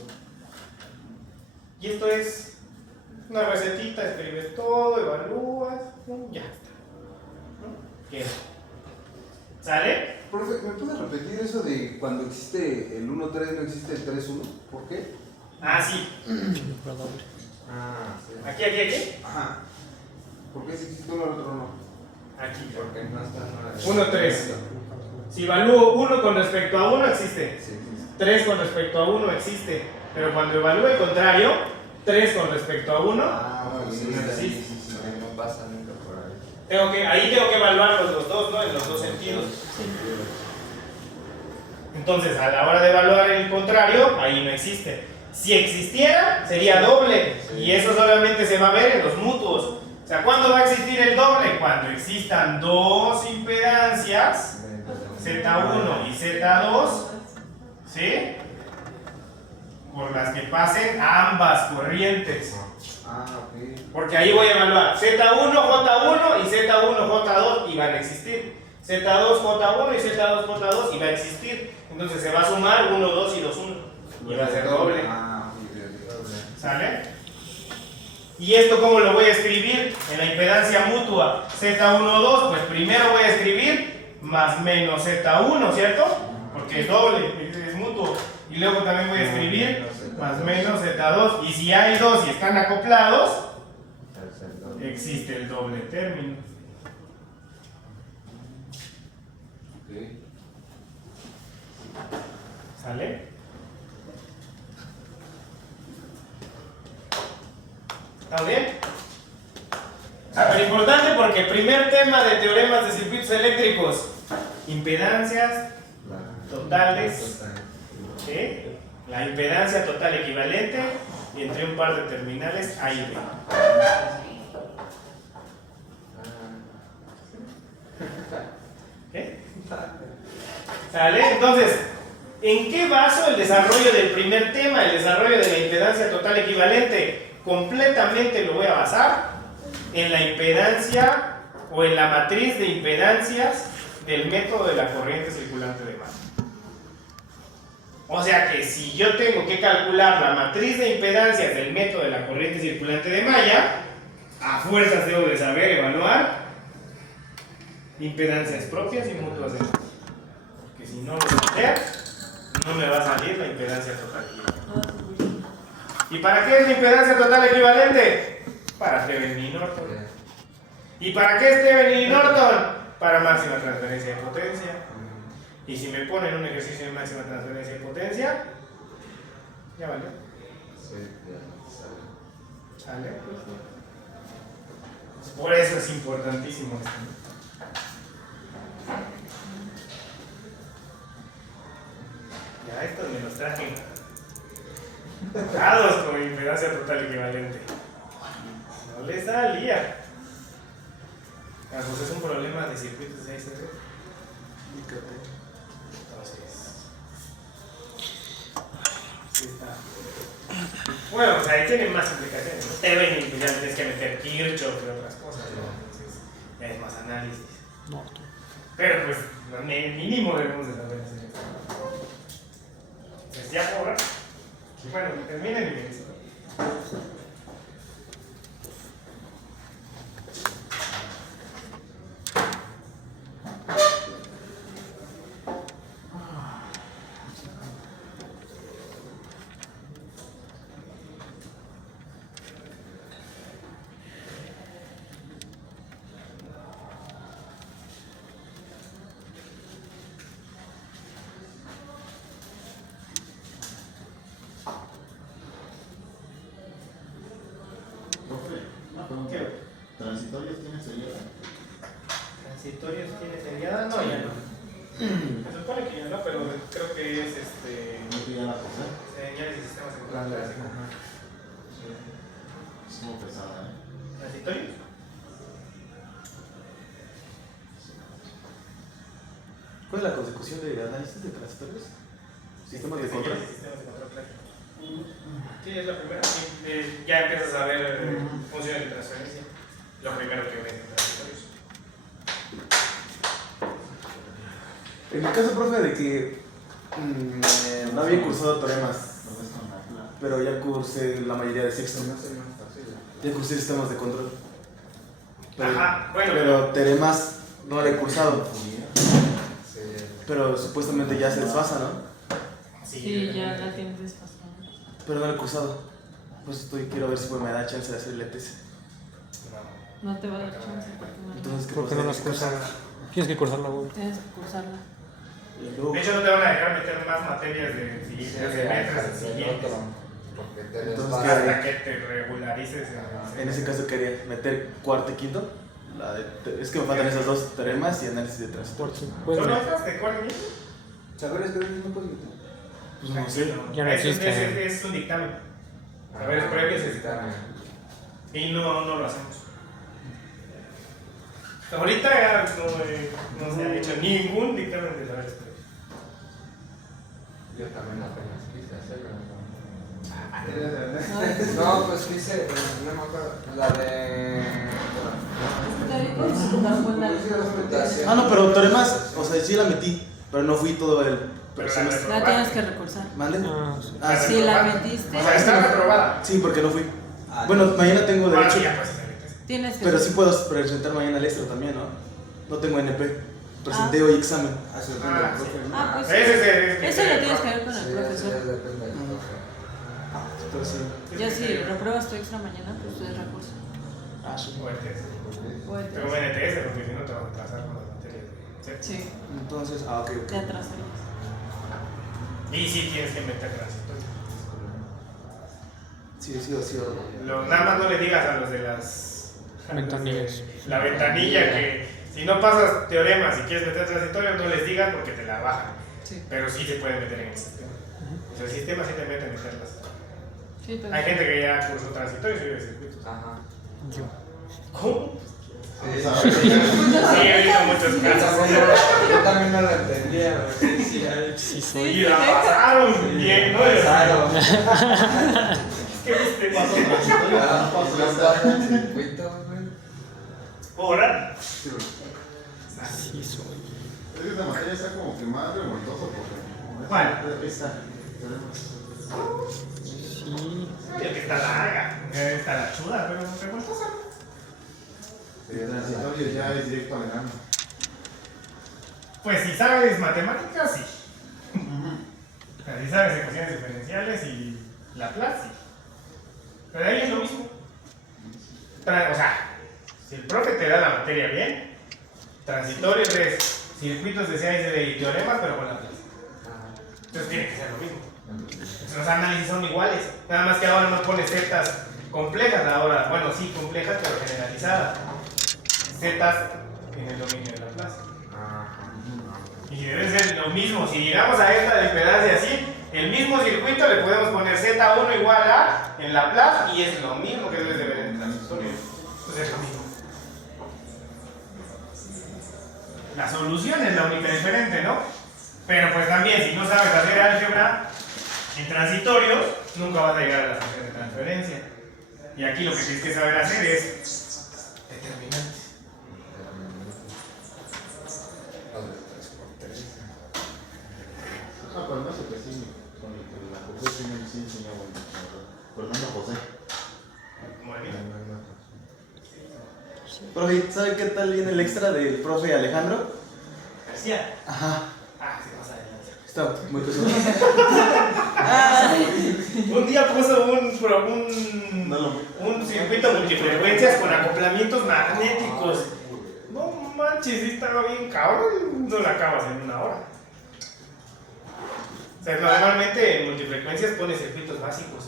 Y esto es una recetita, escribes todo, evalúas, ya está. ¿No? Queda. ¿Sale? Profe, ¿me puedes repetir eso de cuando existe el 1-3 no existe el 3-1? ¿Por qué? Ah, sí. Ah, sí. Aquí. Ajá. ¿Por qué si existe uno el otro no? Aquí. Porque no está. 1-3. Si evalúo 1 con respecto a 1 existe. Sí, sí. 3 con respecto a 1 existe. Pero cuando evalúo el contrario, 3 con respecto a 1, Ah, pues sí, no sí, existe. sí, sí, no pasa nunca por ahí. Ahí tengo que evaluar los dos, ¿no? En los dos sentidos. Entonces, a la hora de evaluar el contrario, ahí no existe. Si existiera, sería doble. Y eso solamente se va a ver en los mutuos. O sea, ¿cuándo va a existir el doble? Cuando existan dos impedancias, Z1 y Z2, ¿sí? Por las que pasen ambas corrientes. Ah, ok. Porque ahí voy a evaluar Z1, J1 y Z1, J2 y van a existir. Z2, J1 y Z2, J2 y va a existir. Entonces se va a sumar 1, 2 y 2, 1. Y va a ser doble. Ah, ok. ¿Sale? ¿Y esto cómo lo voy a escribir? En la impedancia mutua Z1, 2, pues primero voy a escribir más menos Z1, ¿cierto? Porque es doble, es mutuo. Y luego también voy a escribir más menos Z2. Y si hay dos y están acoplados, existe el doble término. ¿Sale? ¿Está bien? Súper importante porque primer tema de teoremas de circuitos eléctricos, impedancias totales, ¿sí? La impedancia total equivalente y entre un par de terminales A y B. ¿Qué? ¿Sale? Entonces, ¿en qué baso el desarrollo del primer tema, el desarrollo de la impedancia total equivalente? Completamente lo voy a basar en la impedancia o en la matriz de impedancias del método de la corriente circulante de masa. O sea que si yo tengo que calcular la matriz de impedancias del método de la corriente circulante de malla, a fuerzas debo de saber evaluar impedancias propias y mutuas de masa. Porque si no lo sé hacer, no me va a salir la impedancia total equivalente. ¿Y para qué es la impedancia total equivalente? Para Thevenin y Norton. ¿Y para qué es Thevenin y Norton? Para máxima transferencia de potencia. Y si me ponen un ejercicio de máxima transferencia de potencia, ya vale. ¿Sale? Por eso es importantísimo esto. Ya estos me los traje dados con impedancia total equivalente. No le salía. Pues es un problema de circuitos de ICD. Entonces, sí está. Bueno, pues ahí tienen más implicaciones, ¿no? Thevenin, pues ya tienes que meter Kirchhoff y otras cosas, ¿no? Entonces, ya es más análisis. No. Pero pues, mínimo debemos de saber hacer esto. Entonces, ya ahora. Bueno, terminen y me dicen. ¿Transitorios tiene seriedad? ¿Transitorios tiene seriada? No, ya no. Se supone que ya no, pero creo que es No te ya la cosa. señales y sistemas de control clásico. Es como pesada, ¿eh? ¿Transitorios? ¿Cuál es la consecución de análisis de transitorios? Sistemas de control. Sistemas de control clásico. Sí, es la primera. Ya empiezas a ver funciones de transferencia. Lo primero que ves en transitorios. En el caso, profe, de que no había cursado teoremas, Lo ves con la clave. pero ya cursé la mayoría de sexto. Ya cursé sistemas de control. Ajá, bueno. Pero teoremas no lo he cursado. Pero supuestamente ya se desfasa, ¿no? Sí, ya la tienes desfasada. Pero no lo he cursado. Pues quiero ver si me da chance de hacer el ETS. No te va a dar chance porque no. Entonces, ¿qué ¿Por qué no pasa? las cursas? Tienes que cursarla, güey. Tienes que cursarla. Y luego, De hecho, no te van a dejar meter más materias de ciencias de letras y siguientes Porque te Entonces, desfasas. hasta que te regularices. en ese caso quería meter cuarto y quinto. Es que me faltan esas dos teoremas y análisis de transitorios. Pues, ¿Solo estas de cuál? ¿Saberes previos no puedes meter? Pues no sé. Ya no existe. Es un dictamen. Saberes previos es dictamen. Y no lo hacemos. Ahorita ya no se ha hecho ningún dictamen de saberes previos. Yo también apenas quise hacerlo. No, No, pues quise, no me acuerdo. La de. Ah, no, pero teoremas, o sea, sí la metí, pero no fui todo el semestre. la tienes que recursar. ¿Mande? Ah, sí. Ah, sí. Si la metiste, O sea, está reprobada. Sí, porque no fui. Bueno, mañana tengo Ah, derecho. sí, ya pues está bien. tienes que. Pero sí puedo presentar mañana el extra también, ¿no? No tengo NP. Presenté hoy examen. Hace el Ah, profe, ¿no? Ah, pues Ese eso lo tienes que ver con Sí, el eso ya profesor. depende del profe. Pero sí. Ya si repruebas tu extra mañana, pues es recurso. Ah, sí. O ETS. O el Pero test. NTS, porque si no te vas a atrasar con las materias. Sí, Entonces, ok. te atrasarías. Y sí tienes que meter transitorio. Sí. Nada más no le digas a los de las Ventanillas. La ventanilla que si no pasas teoremas y quieres meter transitorio, no les digas porque te la bajan. Sí. Pero sí se puede meter en el sistema. O sea, el sistema sí te mete a meterlas. Sí, pero Hay gente que ya cursó transitorio y de circuitos. Ajá. Yo. ¿Cómo? Sí, Sí, he visto muchos casos. yo también no lo entendía. Sí, Y soy. la pasaron bien, ¿no? Claro. ¿Qué viste? No pasa el circuito, güey. ¿Hora? Sí, güey. Sí, soy. Es que esta materia está como que más revoltosa porque. ¿Cuál? Esta. Sí. El que está larga. Está la chuda, pero revoltosa. El transitorio ya es directo al grano. Pues si sabes matemáticas, sí. O sea, si sabes ecuaciones diferenciales y Laplace, sí. Pero ahí es lo mismo. O sea, si el profe te da la materia bien, transitorios es circuitos de CICD y teoremas, pero con Laplace. Entonces tiene que ser lo mismo. Los análisis son iguales, nada más que ahora no pones zetas complejas, ahora, bueno, sí complejas, pero generalizadas. Zetas en el dominio de Laplace. Y debe ser lo mismo, si llegamos a esta de impedancia así, el mismo circuito le podemos poner Z1 igual a en Laplace y es lo mismo que debes de ver en el transitorio. Entonces es lo mismo. La solución es la única diferente, ¿no? Pero pues también, si no sabes hacer álgebra en transitorios, nunca vas a llegar a la función de transferencia. Y aquí lo que tienes que saber hacer es determinantes. Ah, pero no sé que sí, con el que la José sí enseñó, Fernando José. Muy bien. Profe, ¿sabe qué tal viene el extra del profe Alejandro? García. Ajá. Ah, se pasa adelante. Está muy pesado. Un día puso un circuito multifrecuencias con acoplamientos magnéticos. No manches, sí estaba bien cabrón. No lo acabas en una hora. O sea, normalmente en multifrecuencias pones circuitos básicos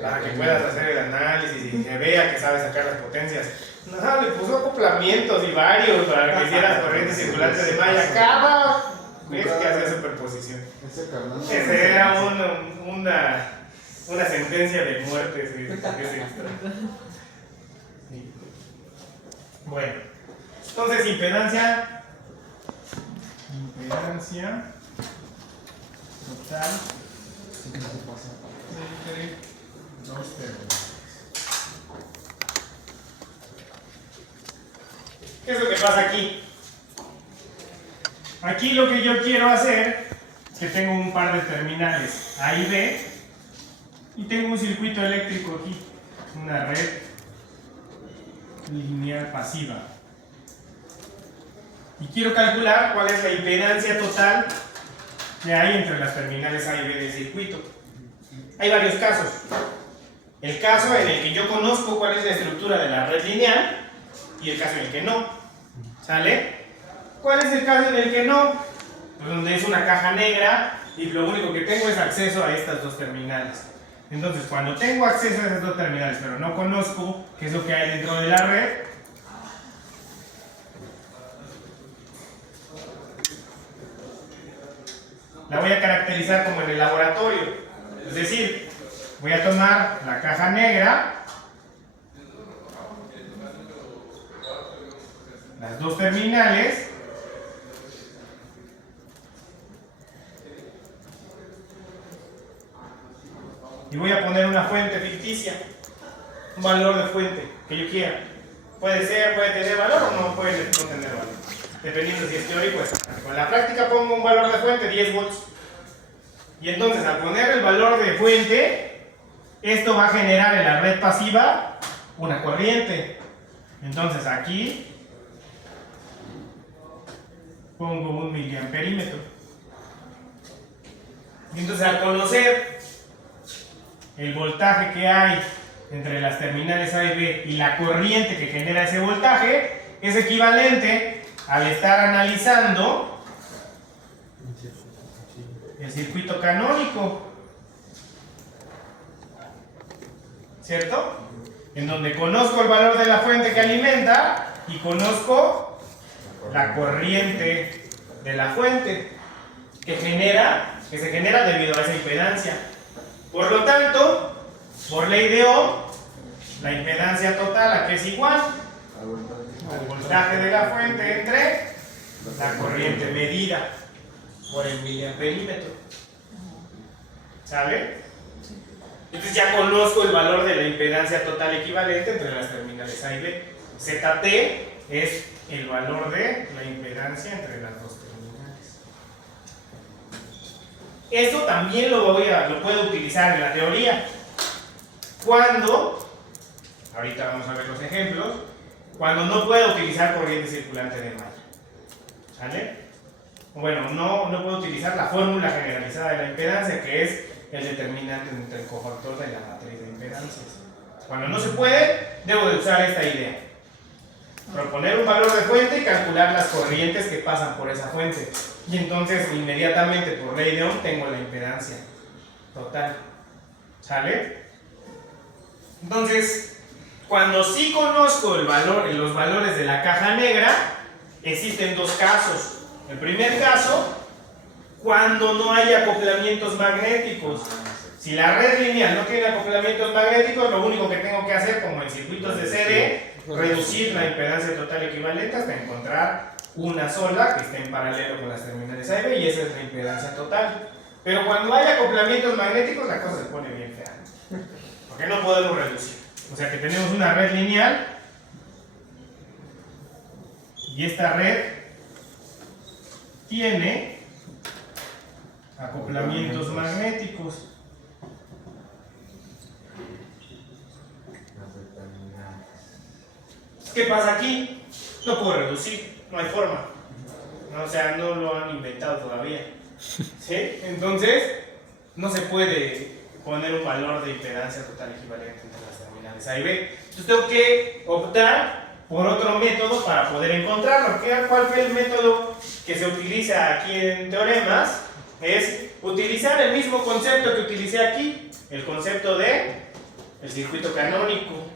para que puedas hacer el análisis y se vea que sabes sacar las potencias. No, le puso acoplamientos y varios para que hicieras corriente circulante de malla. Cada vez que hacía superposición. Ese carnal. Ese era una sentencia de muerte. Ese extra. Bueno, entonces impedancia total entre dos terminales. ¿Qué es lo que pasa aquí? Aquí lo que yo quiero hacer es que tengo un par de terminales A y B y tengo un circuito eléctrico aquí, una red lineal pasiva. Y quiero calcular cuál es la impedancia total que hay entre las terminales A y B del circuito. Hay varios casos. El caso en el que yo conozco cuál es la estructura de la red lineal y el caso en el que no. ¿Sale? ¿Cuál es el caso en el que no? Pues donde es una caja negra y lo único que tengo es acceso a estas dos terminales. Entonces, cuando tengo acceso a estas dos terminales, pero no conozco qué es lo que hay dentro de la red, la voy a caracterizar como en el laboratorio. Es decir, voy a tomar la caja negra, las dos terminales, y voy a poner una fuente ficticia, un valor de fuente que yo quiera. Puede tener valor o no puede no tener valor, dependiendo si es teórico o es práctico. En la práctica pongo un valor de fuente 10 volts. Y entonces al poner el valor de fuente, esto va a generar en la red pasiva una corriente. Entonces aquí pongo un miliamperímetro. Y entonces al conocer el voltaje que hay entre las terminales A y B y la corriente que genera ese voltaje, es equivalente al estar analizando el circuito canónico, ¿cierto? En donde conozco el valor de la fuente que alimenta y conozco la corriente de la fuente que se genera debido a esa impedancia. Por lo tanto, por ley de Ohm, la impedancia total a que es igual al voltaje de la fuente entre la corriente medida por el miliamperímetro. ¿Sale? Entonces ya conozco el valor de la impedancia total equivalente entre las terminales A y B. ZT es el valor de la impedancia entre las dos terminales. Esto también lo puedo utilizar en la teoría. Cuando, ahorita vamos a ver los ejemplos, cuando no puedo utilizar corriente circulante de malla. ¿Sale? Bueno, no puedo utilizar la fórmula generalizada de la impedancia, que es el determinante entre el cofactor de la matriz de impedancias. Cuando no se puede, debo de usar esta idea. Proponer un valor de fuente y calcular las corrientes que pasan por esa fuente. Y entonces, inmediatamente, por ley de Ohm, tengo la impedancia total. ¿Sale? Entonces, cuando sí conozco los valores de la caja negra, existen dos casos. El primer caso, cuando no hay acoplamientos magnéticos. Si la red lineal no tiene acoplamientos magnéticos, lo único que tengo que hacer, como en circuitos de CD, reducir la impedancia total equivalente hasta encontrar una sola que esté en paralelo con las terminales A y B, y esa es la impedancia total. Pero cuando hay acoplamientos magnéticos, la cosa se pone bien fea, porque no podemos reducir. O sea que tenemos una red lineal y esta red tiene acoplamientos magnéticos. ¿Qué pasa aquí? No puedo reducir, no hay forma. O sea, no lo han inventado todavía. ¿Sí? Entonces, no se puede poner un valor de impedancia total equivalente entre las terminales A y B. Entonces tengo que optar por otro método para poder encontrarlo. ¿Cuál fue el método que se utiliza aquí en teoremas? Es utilizar el mismo concepto que utilicé aquí, el concepto de el circuito canónico.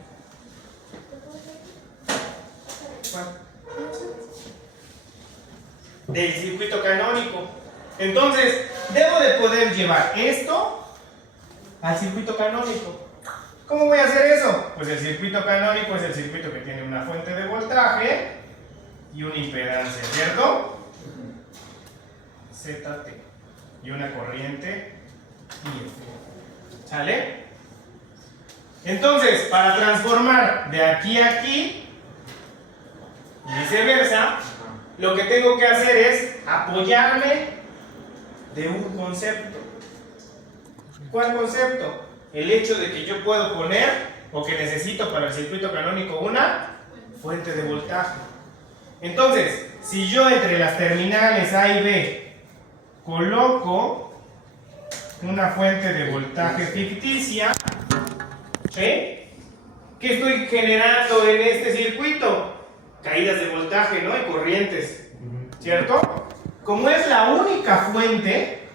Del circuito canónico. Entonces, debo de poder llevar esto al circuito canónico. ¿Cómo voy a hacer eso? Pues el circuito canónico es el circuito que tiene una fuente de voltaje y una impedancia, ¿cierto? ZT y una corriente IF. ¿Sale? Entonces, para transformar de aquí a aquí y viceversa, lo que tengo que hacer es apoyarme de un concepto. ¿Cuál concepto? El hecho de que yo puedo poner, o que necesito para el circuito canónico, una fuente de voltaje. Entonces, si yo entre las terminales A y B coloco una fuente de voltaje ficticia, ¿sí? ¿Qué estoy generando en este circuito? Caídas de voltaje, ¿no? Y corrientes, ¿cierto? Como es la única fuente,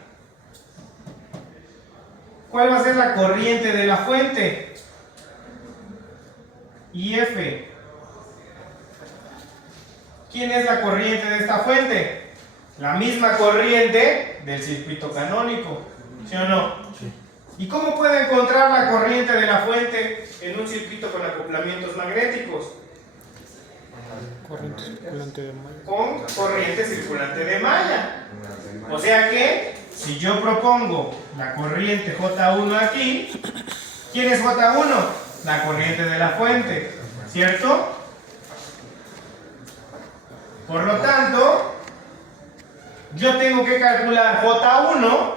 ¿cuál va a ser la corriente de la fuente? IF. ¿Quién es la corriente de esta fuente? La misma corriente del circuito canónico, ¿sí o no? Sí. ¿Y cómo puedo encontrar la corriente de la fuente en un circuito con acoplamientos magnéticos? Corriente circulante de malla. Con corriente circulante de malla. O sea que, si yo propongo la corriente J1 aquí, ¿quién es J1? La corriente de la fuente, ¿cierto? Por lo tanto, yo tengo que calcular J1,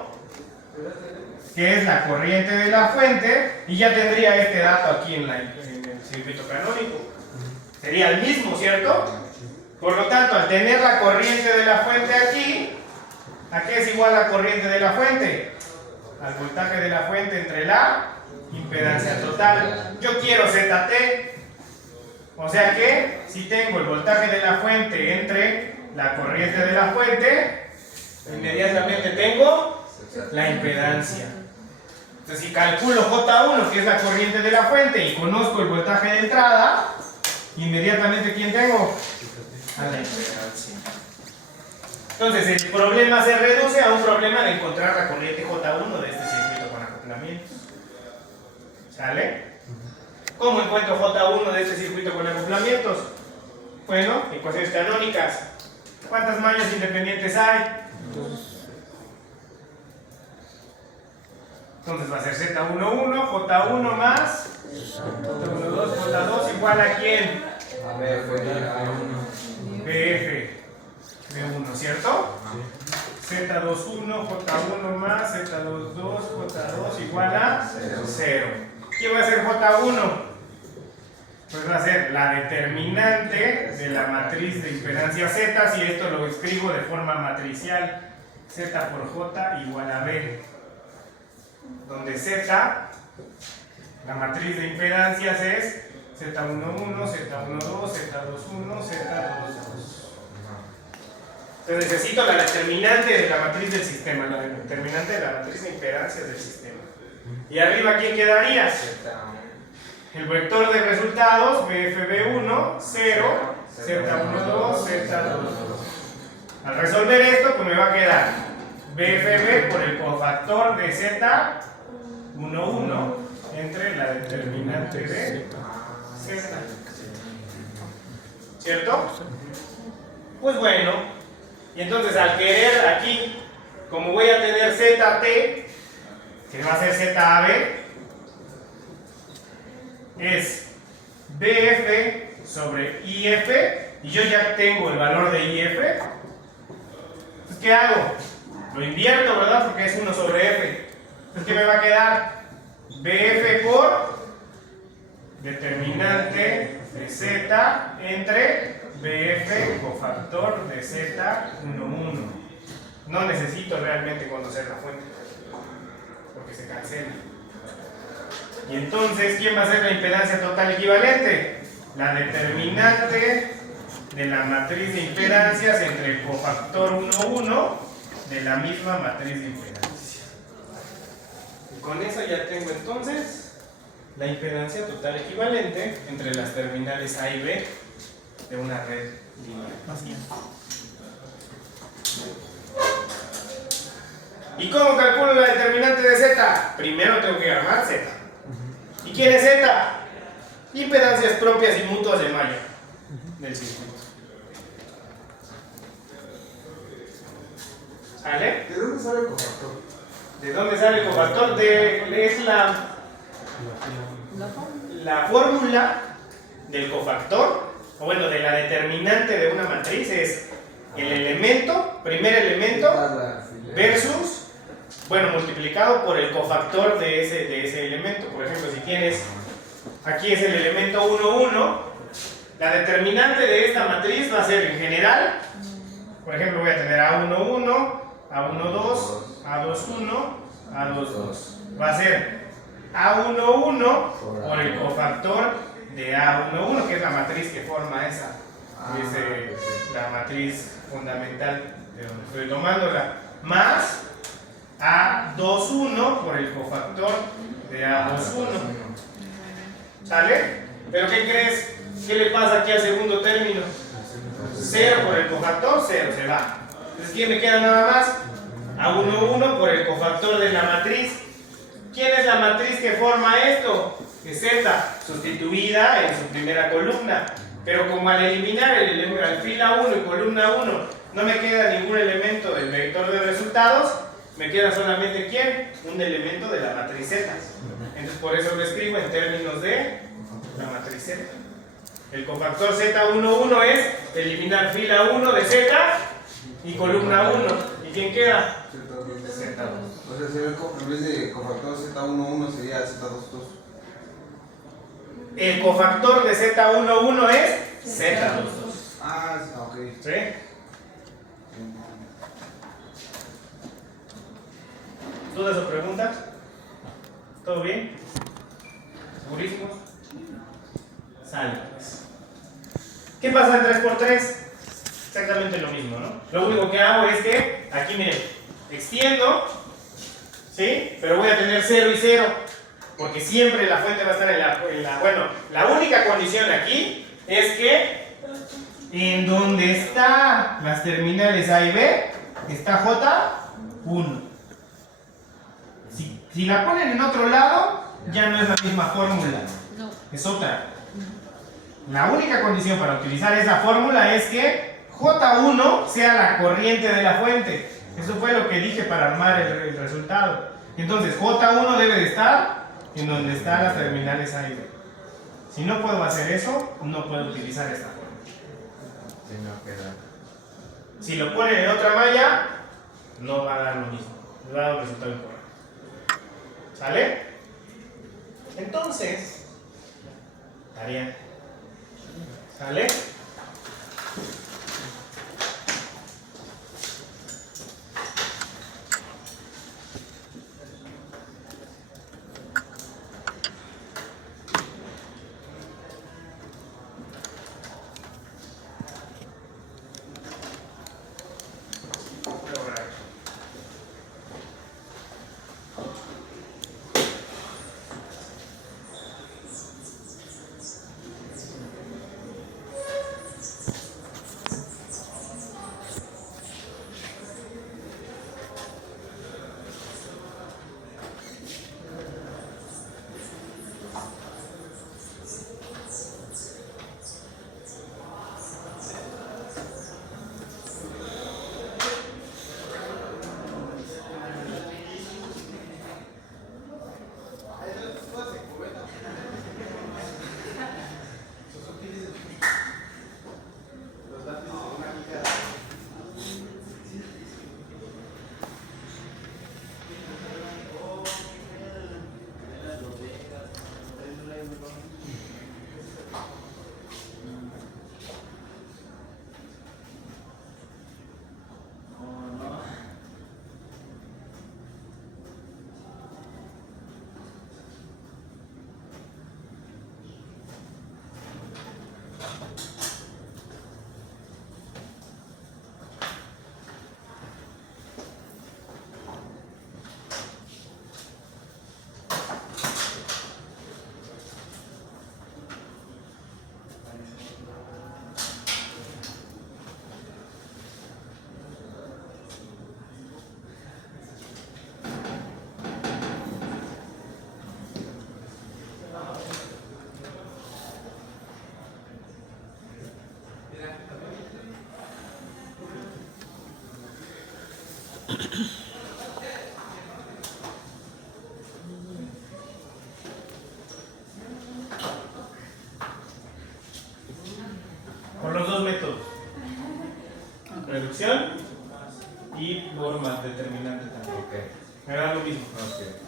que es la corriente de la fuente, y ya tendría este dato aquí en el circuito canónico. Sería el mismo, ¿cierto? Por lo tanto, al tener la corriente de la fuente aquí, ¿a qué es igual la corriente de la fuente? Al voltaje de la fuente entre la impedancia total. Yo quiero ZT. O sea que, si tengo el voltaje de la fuente entre la corriente de la fuente, inmediatamente tengo la impedancia. Entonces, si calculo J1, que es la corriente de la fuente, y conozco el voltaje de entrada, inmediatamente, ¿quién tengo? A la impedancia. Entonces, el problema se reduce a un problema de encontrar la corriente J1 de este circuito con acoplamientos. ¿Sale? ¿Cómo encuentro J1 de este circuito con acoplamientos? Bueno, ecuaciones canónicas. ¿Cuántas mallas independientes hay? Entonces va a ser Z11, J1 más J12, J2 igual a quién? A ver, fue BF B1, ¿cierto? Z21, J1 más Z22, J2 igual a 0. ¿Qué va a ser J1? Pues va a ser la determinante de la matriz de impedancia Z, si esto lo escribo de forma matricial, Z por J igual a B, donde Z, la matriz de impedancias es Z11, Z12, Z21, Z22. Entonces necesito la determinante de la matriz del sistema, la determinante de la matriz de impedancias del sistema. Y arriba, ¿quién quedaría? El vector de resultados, BFB1, 0, Z12, Z22. Al resolver esto, pues me va a quedar BFB por el cofactor de Z11 entre la determinante de Z. ¿Cierto? Pues bueno, y entonces al querer aquí, como voy a tener ZT, que va a ser ZAB, es BF sobre IF, y yo ya tengo el valor de IF. Entonces, ¿qué hago? Lo invierto, ¿verdad? Porque es 1 sobre F. Entonces, ¿qué me va a quedar? BF por determinante de Z entre BF cofactor de Z11. No necesito realmente conocer la fuente, porque se cancela. Y entonces, ¿quién va a ser la impedancia total equivalente? La determinante de la matriz de impedancias entre el cofactor 1,1 de la misma matriz de impedancia. Y con eso ya tengo entonces la impedancia total equivalente entre las terminales A y B de una red lineal vacía. ¿Y cómo calculo la determinante de Z? Primero tengo que armar Z. ¿Y quién es Z? Impedancias propias y mutuas de malla del circuito. ¿Sale? ¿De dónde sale el cofactor? ¿De dónde sale el cofactor? Es la fórmula del cofactor, o bueno, de la determinante de una matriz es el elemento, primer elemento, versus, bueno, multiplicado por el cofactor de ese elemento. Por ejemplo, si tienes, aquí es el elemento 1,1, La determinante de esta matriz va a ser en general, por ejemplo, voy a tener A11, A12, A21, A22. Va a ser A11 por el cofactor de A11, que es la matriz que forma esa. Es la matriz fundamental de donde estoy tomándola. Más A21 por el cofactor de A21. ¿Sale? ¿Pero qué crees? ¿Qué le pasa aquí al segundo término? 0 por el cofactor, 0, se va. Entonces, ¿quién me queda nada más? A11 por el cofactor de la matriz. ¿Quién es la matriz que forma esto? Es Z, sustituida en su primera columna. Pero como al eliminar al fila 1 y columna 1 no me queda ningún elemento del vector de resultados, me queda solamente ¿quién? Un elemento de la matriz Z. Entonces por eso lo escribo en términos de la matriz Z. El cofactor Z11 es eliminar fila 1 de Z y columna 1. ¿Y quién queda? Z2. O sea, sería en vez de cofactor Z11 sería Z22. El cofactor de Z11 es Z22. Ah, ok. ¿Sí? ¿Dudas o preguntas? ¿Todo bien? ¿Segurísimos? Sale pues. ¿Qué pasa en 3×3? Exactamente lo mismo, ¿no? Lo único que hago es que aquí, miren, extiendo, ¿sí? Pero voy a tener 0 y 0, porque siempre la fuente va a estar en la bueno, la única condición aquí es que en donde están las terminales A y B está J1. Si la ponen en otro lado, ya no es la misma fórmula, No. es otra. La única condición para utilizar esa fórmula es que J1 sea la corriente de la fuente. Eso fue lo que dije para armar el resultado. Entonces J1 debe de estar en donde están las terminales A y B. Si no puedo hacer eso, no puedo utilizar esta fórmula. Sí, no queda. Si lo ponen en otra malla, no va a dar lo mismo. Va a dar un resultado incorrecto. ¿Sale? Entonces, tarea. ¿Sale? Por los dos métodos. Reducción y forma determinante también. Ok. Me da lo mismo. Ok.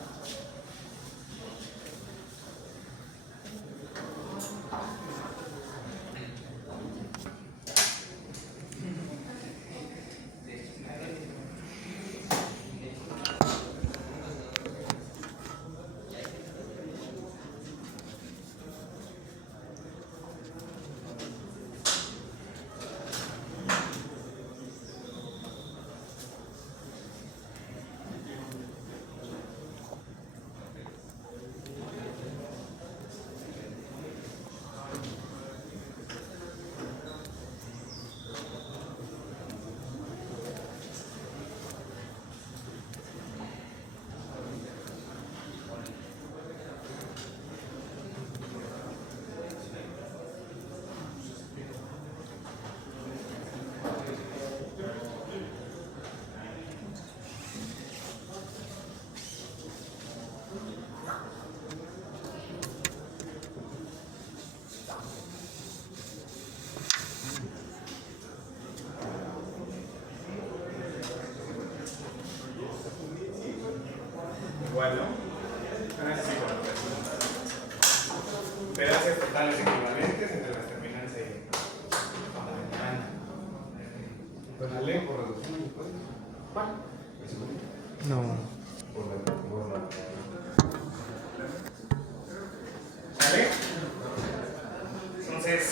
igual, ¿no? Ah, sí, por lo pedacios totales equivalentes entre las terminales y ¿Vale? ¿Por reducción y cuál? ¿Cuál? ¿El segundo? No. Por la... ¿Sale? Entonces,